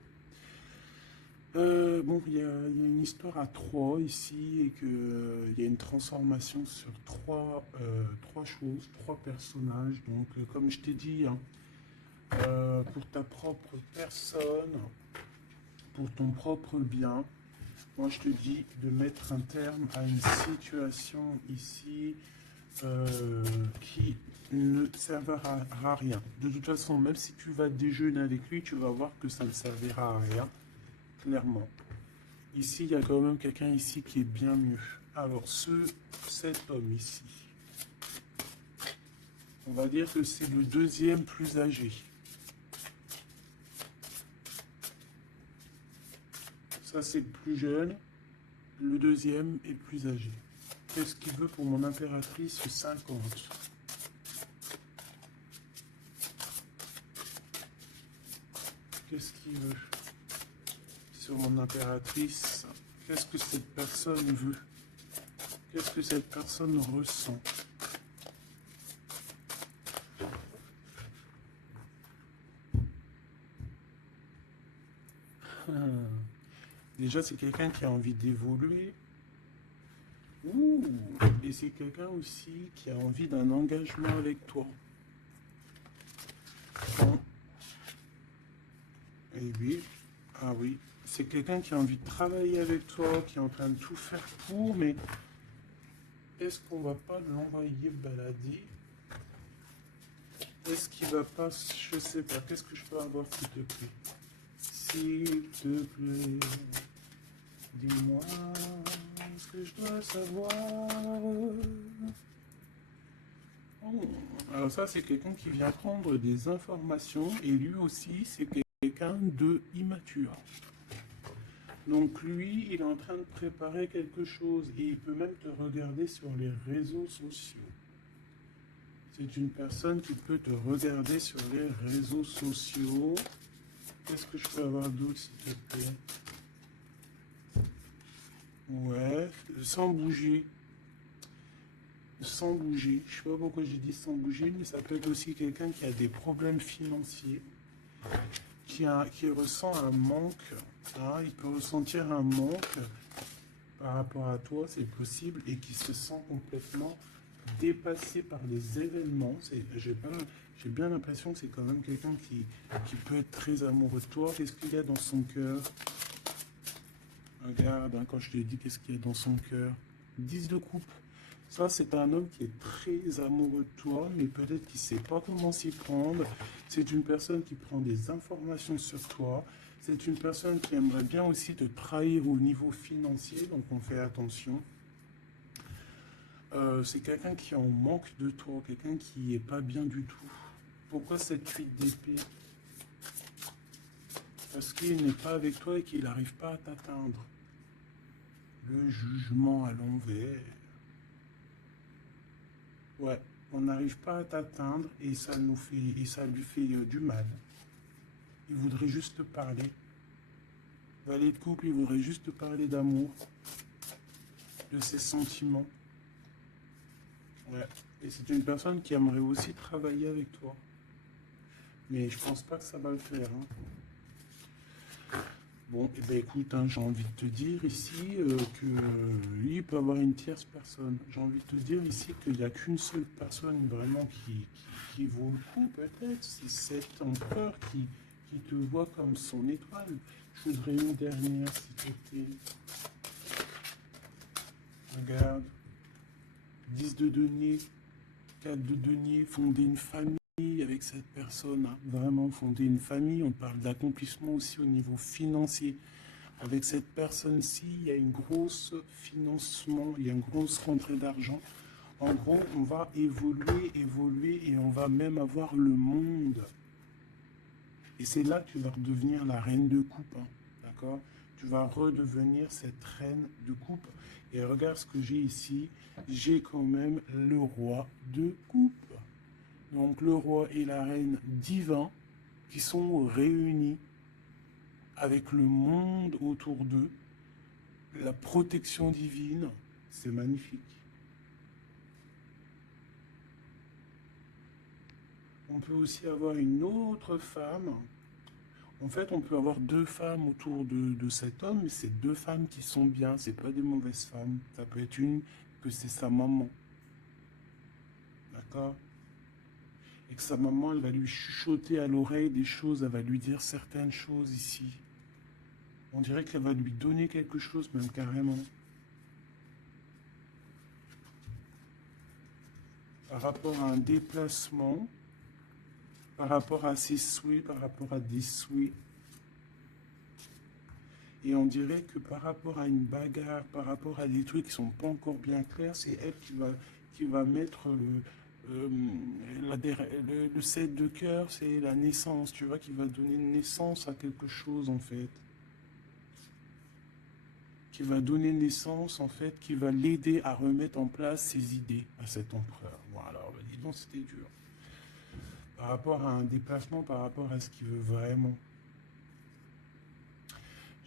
Bon, il y a une histoire à trois ici et il y a une transformation sur trois choses, trois personnages. Donc, comme je t'ai dit, hein, pour ta propre personne, pour ton propre bien, moi je te dis de mettre un terme à une situation ici qui ne servira à rien. De toute façon, même si tu vas déjeuner avec lui, tu vas voir que ça ne servira à rien, clairement. Ici, il y a quand même quelqu'un ici qui est bien mieux. Alors, cet homme ici, on va dire que c'est le deuxième plus âgé. Ça, c'est le plus jeune. Le deuxième est plus âgé. Qu'est-ce qu'il veut pour mon impératrice 50? Qu'est-ce qu'il veut sur mon impératrice? Qu'est-ce que cette personne veut? Qu'est-ce que cette personne ressent? Déjà, c'est quelqu'un qui a envie d'évoluer. Ouh, et c'est quelqu'un aussi qui a envie d'un engagement avec toi. Et oui, ah oui, c'est quelqu'un qui a envie de travailler avec toi, qui est en train de tout faire pour, mais est-ce qu'on va pas l'envoyer balader? Est-ce qu'il va pas, je sais pas, qu'est-ce que je peux avoir s'il te plaît? S'il te plaît, dis-moi ce que je dois savoir. Oh, alors ça, c'est quelqu'un qui vient prendre des informations et lui aussi, c'est quelqu'un de immature. Donc lui, il est en train de préparer quelque chose et il peut même te regarder sur les réseaux sociaux. C'est une personne qui peut te regarder sur les réseaux sociaux. Qu'est-ce que je peux avoir d'autre, s'il te plaît? Ouais, sans bouger. Sans bouger. Je sais pas pourquoi j'ai dit sans bouger, mais ça peut être aussi quelqu'un qui a des problèmes financiers, qui ressent un manque. Hein, il peut ressentir un manque par rapport à toi, c'est possible, et qui se sent complètement dépassé par les événements. J'ai bien l'impression que c'est quand même quelqu'un qui peut être très amoureux de toi. Qu'est-ce qu'il y a dans son cœur? Regarde, hein, quand je te dis qu'est-ce qu'il y a dans son cœur. 10 de coupe. Ça, c'est un homme qui est très amoureux de toi, mais peut-être qu'il ne sait pas comment s'y prendre. C'est une personne qui prend des informations sur toi. C'est une personne qui aimerait bien aussi te trahir au niveau financier, donc on fait attention. C'est quelqu'un qui est en manque de toi, quelqu'un qui n'est pas bien du tout. Pourquoi cette 8 d'épée? Parce qu'il n'est pas avec toi et qu'il n'arrive pas à t'atteindre. Le jugement à l'envers. Ouais, on n'arrive pas à t'atteindre et ça lui fait du mal. Il voudrait juste te parler. Valet de couple, il voudrait juste te parler d'amour, de ses sentiments. Ouais. Et c'est une personne qui aimerait aussi travailler avec toi. Mais je pense pas que ça va le faire. Hein. Bon, et ben écoute, hein, j'ai envie de te dire ici que lui il peut avoir une tierce personne. J'ai envie de te dire ici qu'il n'y a qu'une seule personne vraiment qui vaut le coup, peut-être. C'est cet empereur qui te voit comme son étoile. Je voudrais une dernière, s'il te plaît. Regarde. 10 de denier, 4 de denier, fonder une famille avec cette personne, hein. Vraiment fonder une famille. On parle d'accomplissement aussi au niveau financier. Avec cette personne-ci, il y a une grosse financement, il y a une grosse rentrée d'argent. En gros, on va évoluer et on va même avoir le monde. Et c'est là que tu vas redevenir la reine de coupe, hein, d'accord? Tu vas redevenir cette reine de coupe. Et regarde ce que j'ai ici. J'ai quand même le roi de coupe. Donc le roi et la reine divins qui sont réunis avec le monde autour d'eux. La protection divine, c'est magnifique. On peut aussi avoir une autre femme. En fait, on peut avoir deux femmes autour de cet homme, mais c'est deux femmes qui sont bien, c'est pas des mauvaises femmes. Ça peut être une que c'est sa maman. D'accord? Et que sa maman, elle va lui chuchoter à l'oreille des choses, elle va lui dire certaines choses ici. On dirait qu'elle va lui donner quelque chose, même carrément. Par rapport à un déplacement, par rapport à ses souhaits, par rapport à des souhaits. Et on dirait que par rapport à une bagarre, par rapport à des trucs qui sont pas encore bien clairs, c'est elle qui va mettre le 7 de cœur, c'est la naissance, tu vois, qui va donner naissance à quelque chose en fait. Qui va donner naissance en fait, qui va l'aider à remettre en place ses idées à cet empereur. Voilà, dis donc c'était dur. Par rapport à un déplacement, par rapport à ce qu'il veut vraiment.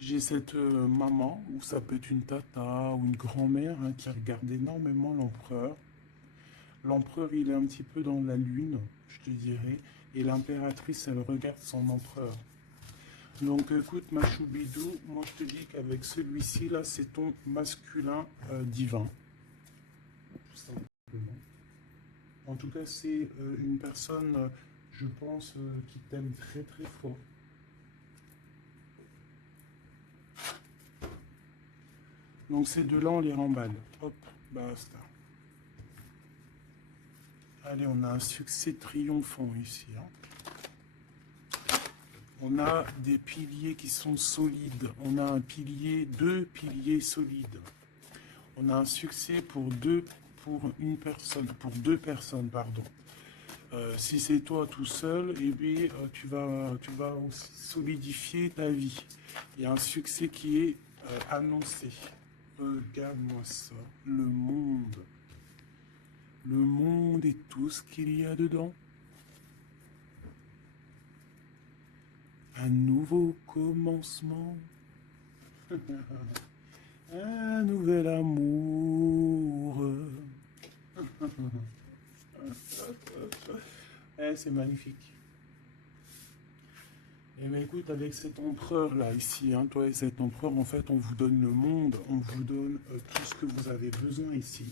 J'ai cette maman, ou ça peut être une tata ou une grand-mère, hein, qui regarde énormément l'empereur. L'empereur, il est un petit peu dans la lune, je te dirais, et l'impératrice, elle regarde son empereur. Donc écoute, ma choubidou, moi je te dis qu'avec celui-ci, là, c'est ton masculin divin. Tout simplement. En tout cas, c'est une personne, je pense, qui t'aime très très fort. Donc ces deux-là, on les remballe. Hop, basta. Allez, on a un succès triomphant ici. On a des piliers qui sont solides. On a un pilier, deux piliers solides. On a un succès pour une personne, pour deux personnes, pardon. Si c'est toi tout seul, eh bien, tu vas aussi solidifier ta vie. Il y a un succès qui est annoncé. Regarde-moi ça, le monde. Le monde et tout ce qu'il y a dedans. Un nouveau commencement. Un nouvel amour. C'est magnifique. Et bien écoute, avec cet empereur là, ici, toi et cet empereur, en fait, on vous donne le monde, on vous donne tout ce que vous avez besoin ici.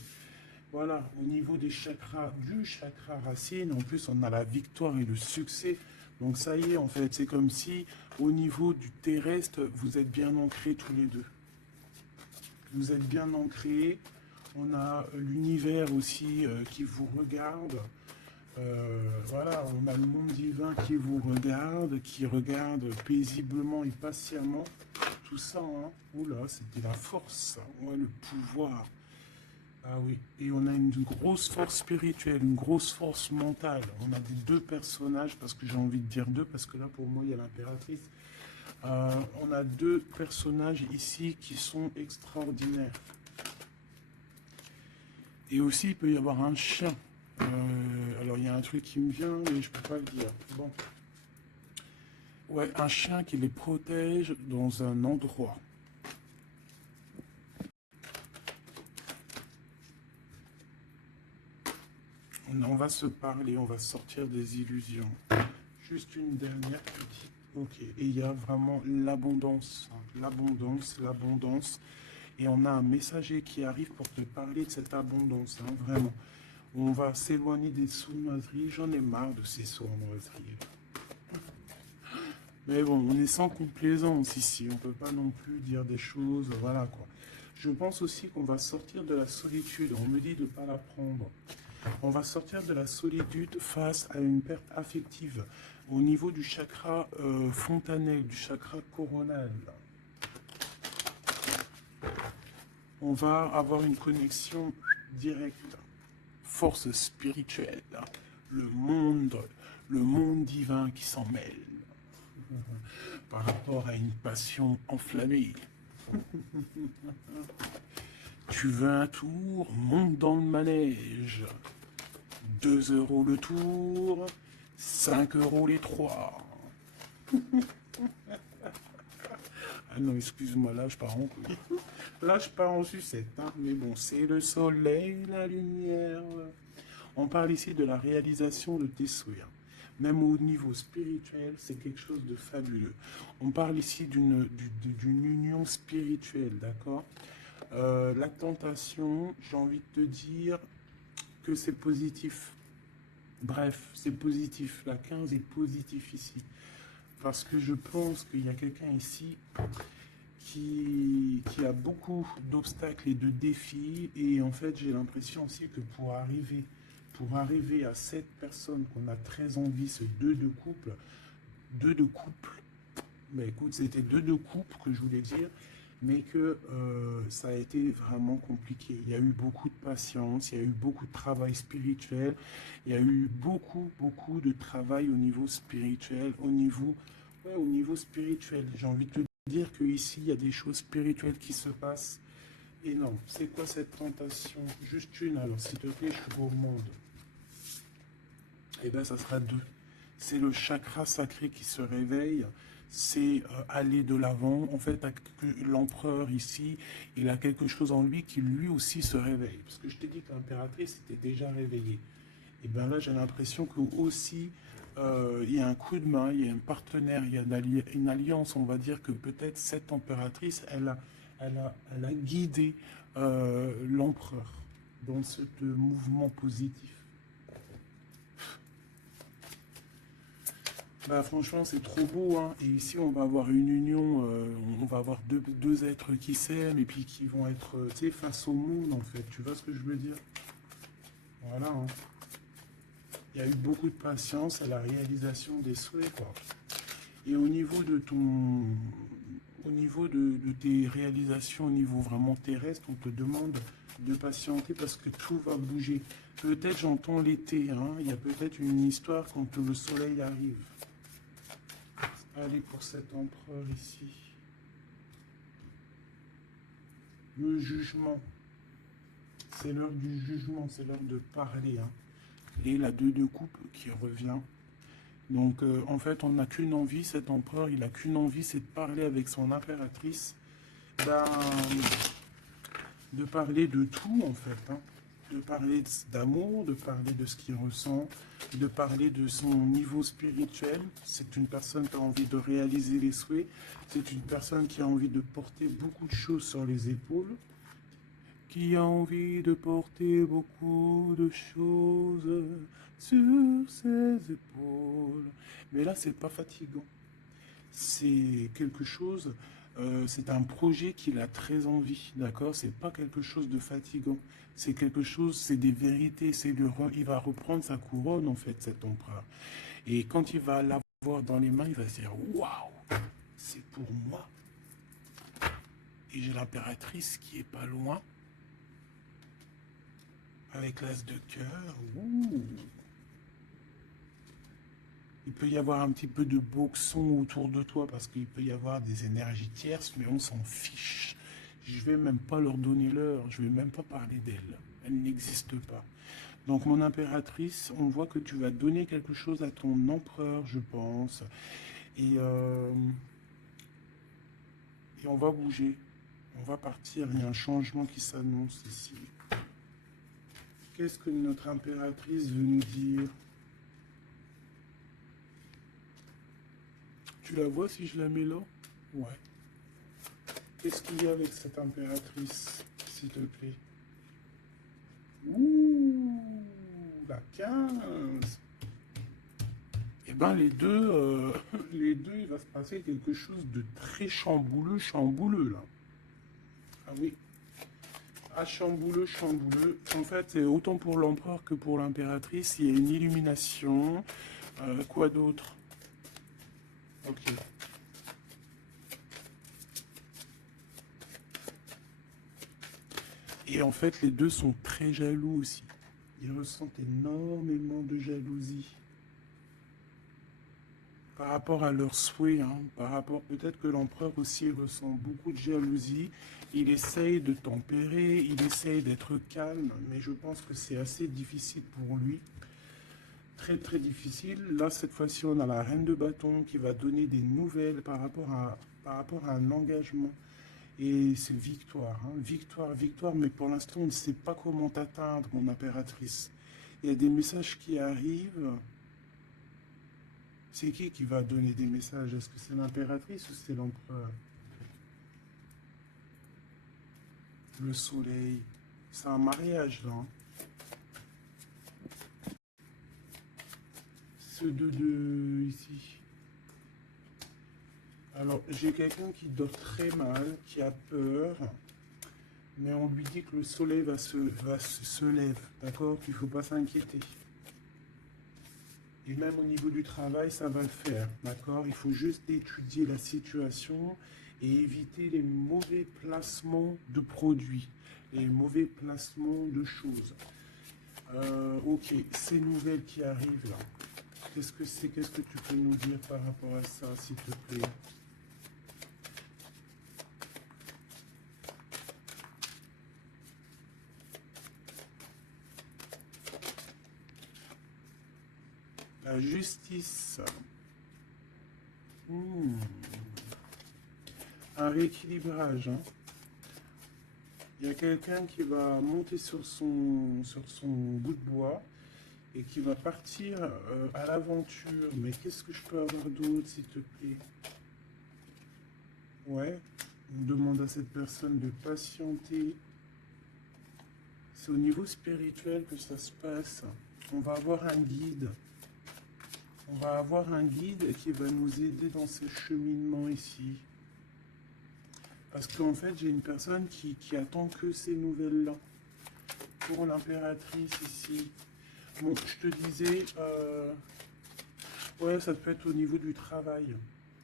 Voilà, au niveau des chakras, du chakra racine, en plus, on a la victoire et le succès. Donc ça y est, en fait, c'est comme si, au niveau du terrestre, vous êtes bien ancrés tous les deux. Vous êtes bien ancrés. On a l'univers aussi qui vous regarde. Voilà, on a le monde divin qui vous regarde, qui regarde paisiblement et patiemment. Tout ça, oula, c'était la force, ouais, le pouvoir. Ah oui, et on a une grosse force spirituelle, une grosse force mentale. On a des deux personnages, parce que j'ai envie de dire deux, parce que là pour moi il y a l'impératrice. On a deux personnages ici qui sont extraordinaires. Et aussi il peut y avoir un chien. Alors il y a un truc qui me vient, mais je ne peux pas le dire. Bon. Ouais, un chien qui les protège dans un endroit. On va se parler, on va sortir des illusions. Juste une dernière petite. Ok, et il y a vraiment l'abondance, l'abondance, l'abondance. Et on a un messager qui arrive pour te parler de cette abondance, vraiment. On va s'éloigner des sournoiseries. J'en ai marre de ces sournoiseries. Mais bon, on est sans complaisance ici. On ne peut pas non plus dire des choses, voilà quoi. Je pense aussi qu'on va sortir de la solitude. On me dit de ne pas la prendre. On va sortir de la solitude face à une perte affective au niveau du chakra fontanel, du chakra coronal. On va avoir une connexion directe, force spirituelle, le monde divin qui s'en mêle par rapport à une passion enflammée. Tu veux un tour? Monte dans le manège. 2 € le tour, 5 € les 3. Ah non, excuse-moi, là je pars en couille. Là je pars en sucette, mais bon, c'est le soleil, la lumière. On parle ici de la réalisation de tes souhaits. Même au niveau spirituel, c'est quelque chose de fabuleux. On parle ici d'une union spirituelle, d'accord? La tentation, j'ai envie de te dire que c'est positif. Bref, c'est positif. La 15 est positif ici. Parce que je pense qu'il y a quelqu'un ici qui a beaucoup d'obstacles et de défis. Et en fait, j'ai l'impression aussi que pour arriver à cette personne qu'on a très envie, ce deux de couple, mais écoute, c'était deux de couple que je voulais dire, mais que ça a été vraiment compliqué. Il y a eu beaucoup de patience, il y a eu beaucoup de travail spirituel, il y a eu beaucoup de travail au niveau spirituel, au niveau spirituel. J'ai envie de te dire qu'ici, il y a des choses spirituelles qui se passent. Et non, c'est quoi cette tentation? Juste une, alors s'il te plaît, je suis gourmande. Eh bien, ça sera deux. C'est le chakra sacré qui se réveille, c'est aller de l'avant. En fait, l'empereur ici, il a quelque chose en lui qui lui aussi se réveille. Parce que je t'ai dit que l'impératrice était déjà réveillée. Et bien là, j'ai l'impression que aussi, il y a un coup de main, il y a un partenaire, il y a une alliance. On va dire que peut-être cette impératrice, elle a guidé l'empereur dans ce mouvement positif. Bah franchement c'est trop beau hein. Et ici on va avoir une union, on va avoir deux êtres qui s'aiment et puis qui vont être tu sais, face au monde en fait. Tu vois ce que je veux dire? Voilà, hein. Il y a eu beaucoup de patience à la réalisation des souhaits quoi. Et au niveau de ton, au niveau de tes réalisations au niveau vraiment terrestre, on te demande de patienter parce que tout va bouger. Peut-être j'entends l'été, hein. Il y a peut-être une histoire quand le soleil arrive. Allez, pour cet empereur ici. Le jugement. C'est l'heure du jugement, c'est l'heure de parler, hein. Et la 2 de coupe qui revient. Donc, en fait, on n'a qu'une envie, cet empereur, il n'a qu'une envie, c'est de parler avec son impératrice, ben, de parler de tout, en fait, hein. De parler d'amour, de parler de ce qu'il ressent, de parler de son niveau spirituel. C'est une personne qui a envie de réaliser les souhaits. C'est une personne qui a envie de porter beaucoup de choses sur les épaules. Qui a envie de porter beaucoup de choses sur ses épaules. Mais là, c'est pas fatigant. C'est quelque chose, c'est un projet qu'il a très envie, d'accord? C'est pas quelque chose de fatigant. C'est quelque chose, c'est des vérités. Il va reprendre sa couronne, en fait, cet empereur. Et quand il va l'avoir dans les mains, il va se dire waouh, c'est pour moi. Et j'ai l'impératrice qui est pas loin, avec l'as de cœur. Ouh. Il peut y avoir un petit peu de boxon autour de toi parce qu'il peut y avoir des énergies tierces, mais on s'en fiche. Je vais même pas leur donner l'heure, je vais même pas parler d'elle. Elle n'existe pas. Donc mon impératrice, on voit que tu vas donner quelque chose à ton empereur, je pense. Et, euh, et on va bouger. On va partir. Il y a un changement qui s'annonce ici. Qu'est-ce que notre impératrice veut nous dire? Tu la vois si je la mets là? Ouais. Qu'est-ce qu'il y a avec cette impératrice, s'il te plaît? Ouh, la 15. Eh ben les deux, il va se passer quelque chose de très chambouleux, chambouleux là. Ah oui. Ah, chambouleux, chambouleux. En fait, c'est autant pour l'empereur que pour l'impératrice. Il y a une illumination. Quoi d'autre? Ok. Et en fait, les deux sont très jaloux aussi. Ils ressentent énormément de jalousie par rapport à leurs souhaits, hein, par rapport peut-être que l'empereur aussi ressent beaucoup de jalousie. Il essaye de tempérer, il essaye d'être calme, mais je pense que c'est assez difficile pour lui. Très très difficile. Là, cette fois-ci, on a la reine de bâton qui va donner des nouvelles par rapport à un engagement. Et c'est victoire, hein. Victoire, victoire, mais pour l'instant, on ne sait pas comment t'atteindre, mon impératrice. Il y a des messages qui arrivent. C'est qui va donner des messages? Est-ce que c'est l'impératrice ou c'est l'empereur? Le soleil. C'est un mariage, là, hein. Ce deux ici. Alors, j'ai quelqu'un qui dort très mal, qui a peur, mais on lui dit que le soleil se lève, d'accord? Qu'il ne faut pas s'inquiéter. Et même au niveau du travail, ça va le faire, d'accord? Il faut juste étudier la situation et éviter les mauvais placements de produits, les mauvais placements de choses. Ok, ces nouvelles qui arrivent là, qu'est-ce que c'est? Qu'est-ce que tu peux nous dire par rapport à ça, s'il te plaît? La justice. Hmm. Un rééquilibrage, hein. Il y a quelqu'un qui va monter sur son bout de bois et qui va partir à l'aventure. Mais qu'est-ce que je peux avoir d'autre, s'il te plaît? Ouais, on demande à cette personne de patienter. C'est au niveau spirituel que ça se passe. On va avoir un guide. On va avoir un guide qui va nous aider dans ce cheminement ici. Parce qu'en fait, j'ai une personne qui attend que ces nouvelles-là. Pour l'impératrice ici. Bon, je te disais, ouais, ça peut être au niveau du travail.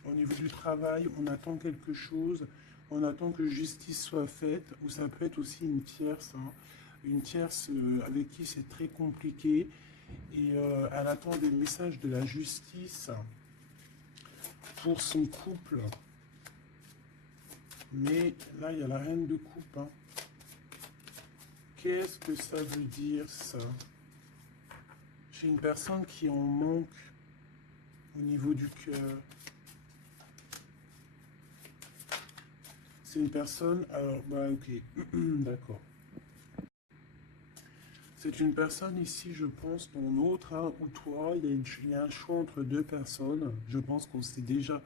Au niveau du travail, on attend quelque chose, on attend que justice soit faite, ou ça peut être aussi une tierce, hein. Une tierce avec qui c'est très compliqué, et elle attend des messages de la justice pour son couple. Mais là, il y a la reine de coupe, hein. Qu'est-ce que ça veut dire, ça? J'ai une personne qui en manque au niveau du cœur. C'est une personne... Alors, bah ok, d'accord. C'est une personne ici, je pense, ton autre, hein, ou toi, il y a un choix entre deux personnes. Je pense qu'on sait déjà...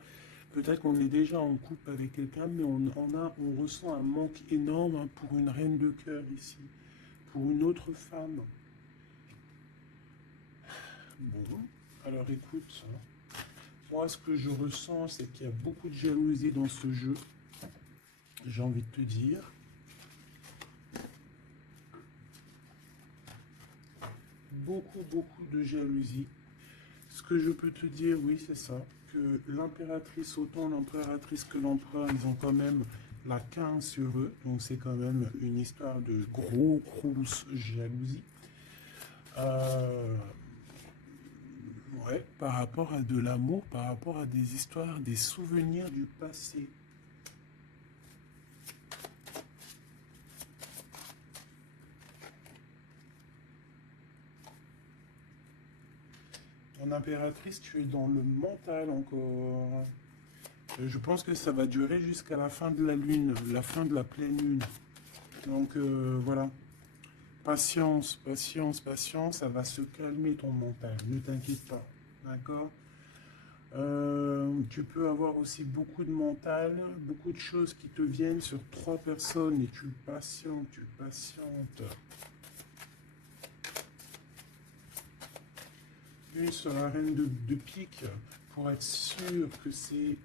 Peut-être qu'on est déjà en couple avec quelqu'un, mais on ressent un manque énorme, hein, pour une reine de cœur ici. Pour une autre femme. Bon, alors écoute, moi ce que je ressens, c'est qu'il y a beaucoup de jalousie dans ce jeu. J'ai envie de te dire. Beaucoup de jalousie. Ce que je peux te dire, oui, c'est ça, que l'impératrice, autant l'impératrice que l'empereur, ils ont quand même la 15 sur eux. Donc c'est quand même une histoire de grosse jalousie. Ouais, par rapport à de l'amour, par rapport à des histoires, des souvenirs du passé. En impératrice, tu es dans le mental encore. Je pense que ça va durer jusqu'à la fin de la lune, la fin de la pleine lune. Donc voilà. Patience, ça va se calmer ton mental. Ne t'inquiète pas. D'accord? Tu peux avoir aussi beaucoup de mental, beaucoup de choses qui te viennent sur 3 personnes et tu patientes, Une sur la reine de pique pour être sûr que c'est...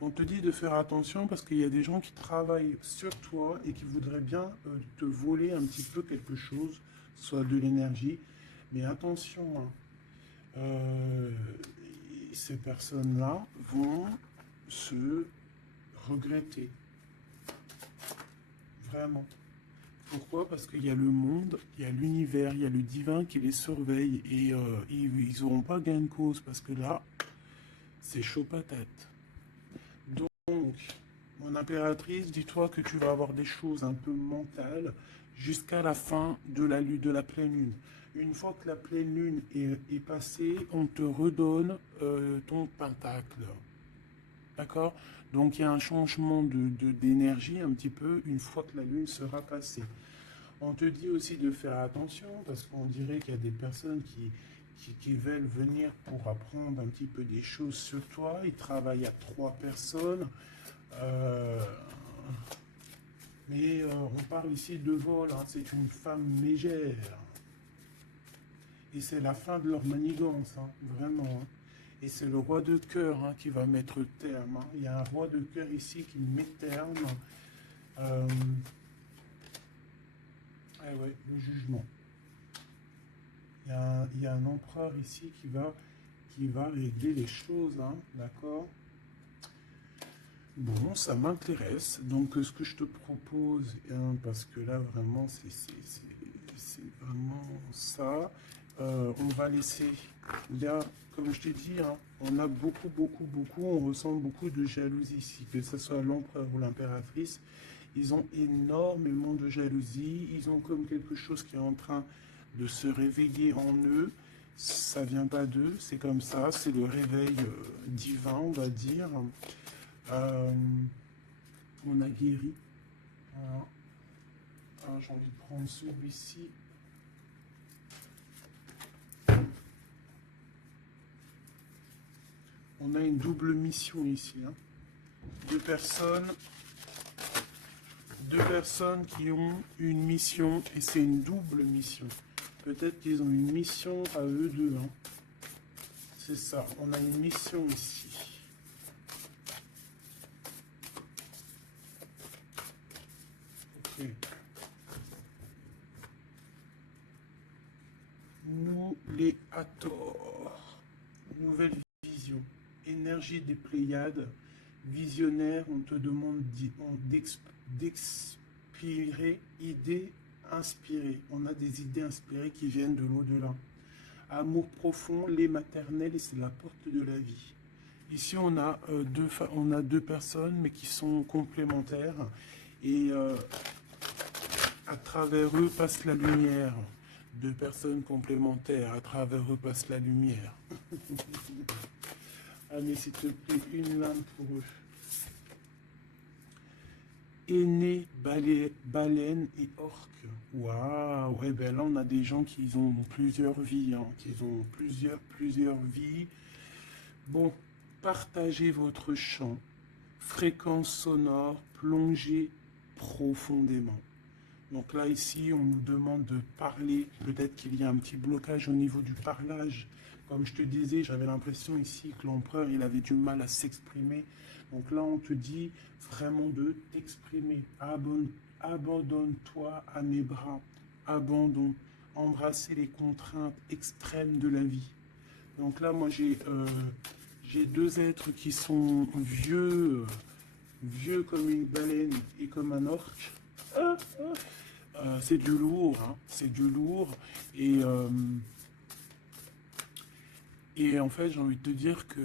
On te dit de faire attention parce qu'il y a des gens qui travaillent sur toi et qui voudraient bien te voler un petit peu quelque chose, soit de l'énergie. Mais attention, hein, ces personnes-là vont se regretter. Vraiment. Pourquoi? Parce qu'il y a le monde, il y a l'univers, il y a le divin qui les surveille et ils n'auront pas gain de cause parce que là, c'est chaud patate. Donc, mon impératrice, dis-toi que tu vas avoir des choses un peu mentales jusqu'à la fin de la pleine lune. Une fois que la pleine lune est passée, on te redonne ton pentacle. D'accord? Donc, il y a un changement d'énergie un petit peu une fois que la lune sera passée. On te dit aussi de faire attention parce qu'on dirait qu'il y a des personnes qui veulent venir pour apprendre un petit peu des choses sur toi. Ils travaillent à 3 personnes. Mais on parle ici de vol, hein. C'est une femme légère. Et c'est la fin de leur manigance, hein, vraiment. Hein. Et c'est le roi de cœur, hein, qui va mettre terme. Hein. Il y a un roi de cœur ici qui met terme. Ah ouais, le jugement. Il y a un empereur ici qui va régler les choses, hein, d'accord? Bon, ça m'intéresse. Donc, ce que je te propose, hein, parce que là, vraiment, c'est vraiment ça. On va laisser, là, comme je t'ai dit, hein, on a on ressent beaucoup de jalousie ici, que ce soit l'empereur ou l'impératrice. Ils ont énormément de jalousie. Ils ont comme quelque chose qui est en train de se réveiller en eux. Ça vient pas d'eux, c'est comme ça. C'est le réveil divin, on va dire. On a guéri. Voilà. Ah, j'ai envie de prendre celui-ci. On a une double mission ici. Hein. Deux personnes qui ont une mission et c'est une double mission. Peut-être qu'ils ont une mission à eux deux, hein. C'est ça, on a une mission ici. Ok. Nous les Hathor. Nouvelle vision. Énergie des Pléiades. Visionnaire, on te demande d'expirer, idées inspirées. On a des idées inspirées qui viennent de l'au-delà. Amour profond, lait maternel, et c'est la porte de la vie. Ici, on a deux personnes, mais qui sont complémentaires. Et à travers eux passe la lumière. Deux personnes complémentaires, à travers eux passe la lumière. Allez, s'il te plaît, une lame pour eux. Aîné, baleine et orque. Waouh, ouais, ben là, on a des gens qui ont plusieurs vies, hein, qui ont plusieurs vies. Bon, partagez votre chant, fréquence sonore, plongez profondément. Donc là, ici, on nous demande de parler. Peut-être qu'il y a un petit blocage au niveau du parlage. Comme je te disais, j'avais l'impression ici que l'empereur, il avait du mal à s'exprimer. Donc là, on te dit vraiment de t'exprimer. Abandonne-toi à mes bras. Abandon. Embrasser les contraintes extrêmes de la vie. Donc là, moi, j'ai deux êtres qui sont vieux comme une baleine et comme un orque. C'est du lourd, hein, c'est du lourd. Et en fait, j'ai envie de te dire que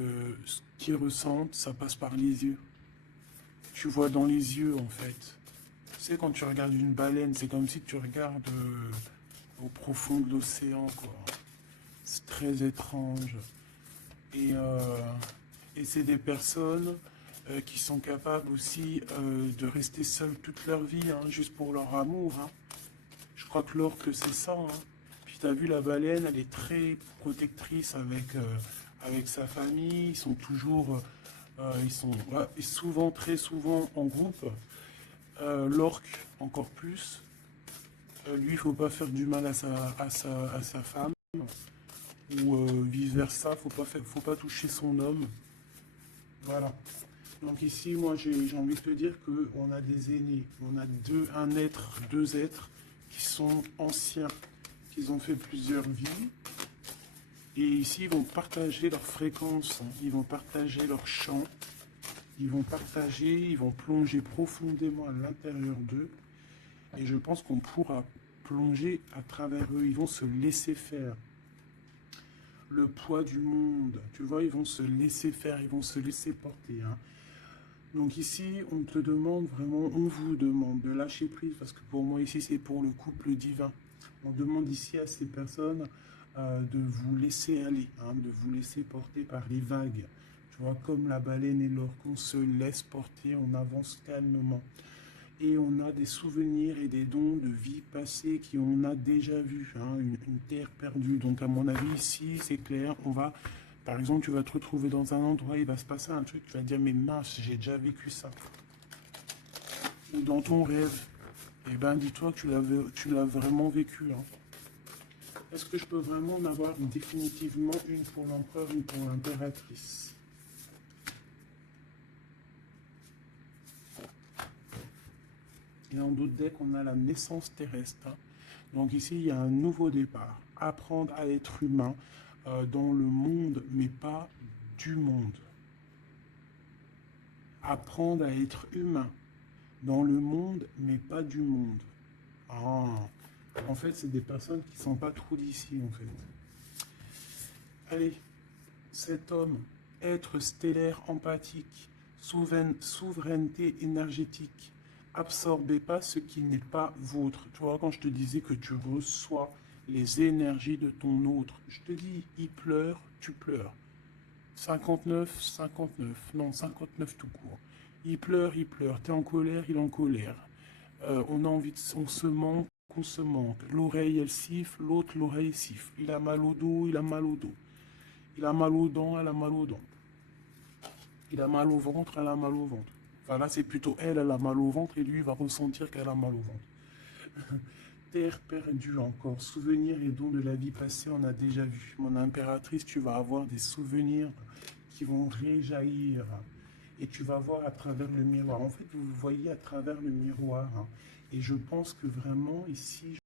ce qu'ils ressentent, ça passe par les yeux. Tu vois dans les yeux, en fait. Tu sais, quand tu regardes une baleine, c'est comme si tu regardes au profond de l'océan, quoi. C'est très étrange. Et, euh, et c'est des personnes qui sont capables aussi de rester seules toute leur vie, hein, juste pour leur amour, hein. Je crois que l'orque, c'est ça, hein. Puis tu as vu, la baleine, elle est très protectrice avec sa famille. Ils sont toujours, ils sont ouais, souvent, très souvent en groupe. L'orque, encore plus. Lui, il faut pas faire du mal à sa femme. Ou vice-versa, faut pas toucher son homme. Voilà. Donc ici, moi, j'ai envie de te dire qu'on a des aînés. On a deux êtres qui sont anciens, qui ont fait plusieurs vies. Et ici, ils vont partager leur fréquence, hein. Ils vont partager leur chant, ils vont plonger profondément à l'intérieur d'eux. Et je pense qu'on pourra plonger à travers eux. Ils vont se laisser faire. Le poids du monde, tu vois, ils vont se laisser faire, ils vont se laisser porter, hein. Donc ici, on te demande vraiment, on vous demande de lâcher prise, parce que pour moi ici, c'est pour le couple divin. On demande ici à ces personnes de vous laisser aller, hein, de vous laisser porter par les vagues. Tu vois, comme la baleine et l'orque, on se laisse porter, on avance calmement. Et on a des souvenirs et des dons de vie passée qu'on a déjà vus, hein, une terre perdue. Donc à mon avis, ici, c'est clair, on va... Par exemple, tu vas te retrouver dans un endroit, il va se passer un truc, tu vas te dire, mais mince, j'ai déjà vécu ça. Ou dans ton rêve, eh ben, dis-toi que tu l'as vraiment vécu, hein. Est-ce que je peux vraiment en avoir définitivement une pour l'empereur, une pour l'impératrice? Et dans d'autres decks, on a la naissance terrestre, hein. Donc ici, il y a un nouveau départ. Apprendre à être humain dans le monde, mais pas du monde. Apprendre à être humain dans le monde, mais pas du monde. Ah, en fait, c'est des personnes qui ne sont pas trop d'ici, en fait. Allez, cet homme, être stellaire empathique, souveraineté énergétique, absorbez pas ce qui n'est pas vôtre. Tu vois, quand je te disais que tu reçois les énergies de ton autre, je te dis, il pleure, tu pleures. 59, 59, non, 59 tout court. Il pleure, t'es en colère, il est en colère. On a envie on se manque, on se manque. L'oreille, elle siffle, l'autre, l'oreille siffle. Il a mal au dos, il a mal au dos. Il a mal aux dents, elle a mal aux dents. Il a mal au ventre, elle a mal au ventre. Enfin là, c'est plutôt elle, elle a mal au ventre et lui, il va ressentir qu'elle a mal au ventre. terre perdue encore. Souvenirs et dons de la vie passée, on a déjà vu. Mon impératrice, tu vas avoir des souvenirs qui vont réjaillir. Et tu vas voir à travers le miroir. En fait, vous voyez à travers le miroir. Et je pense que vraiment, ici,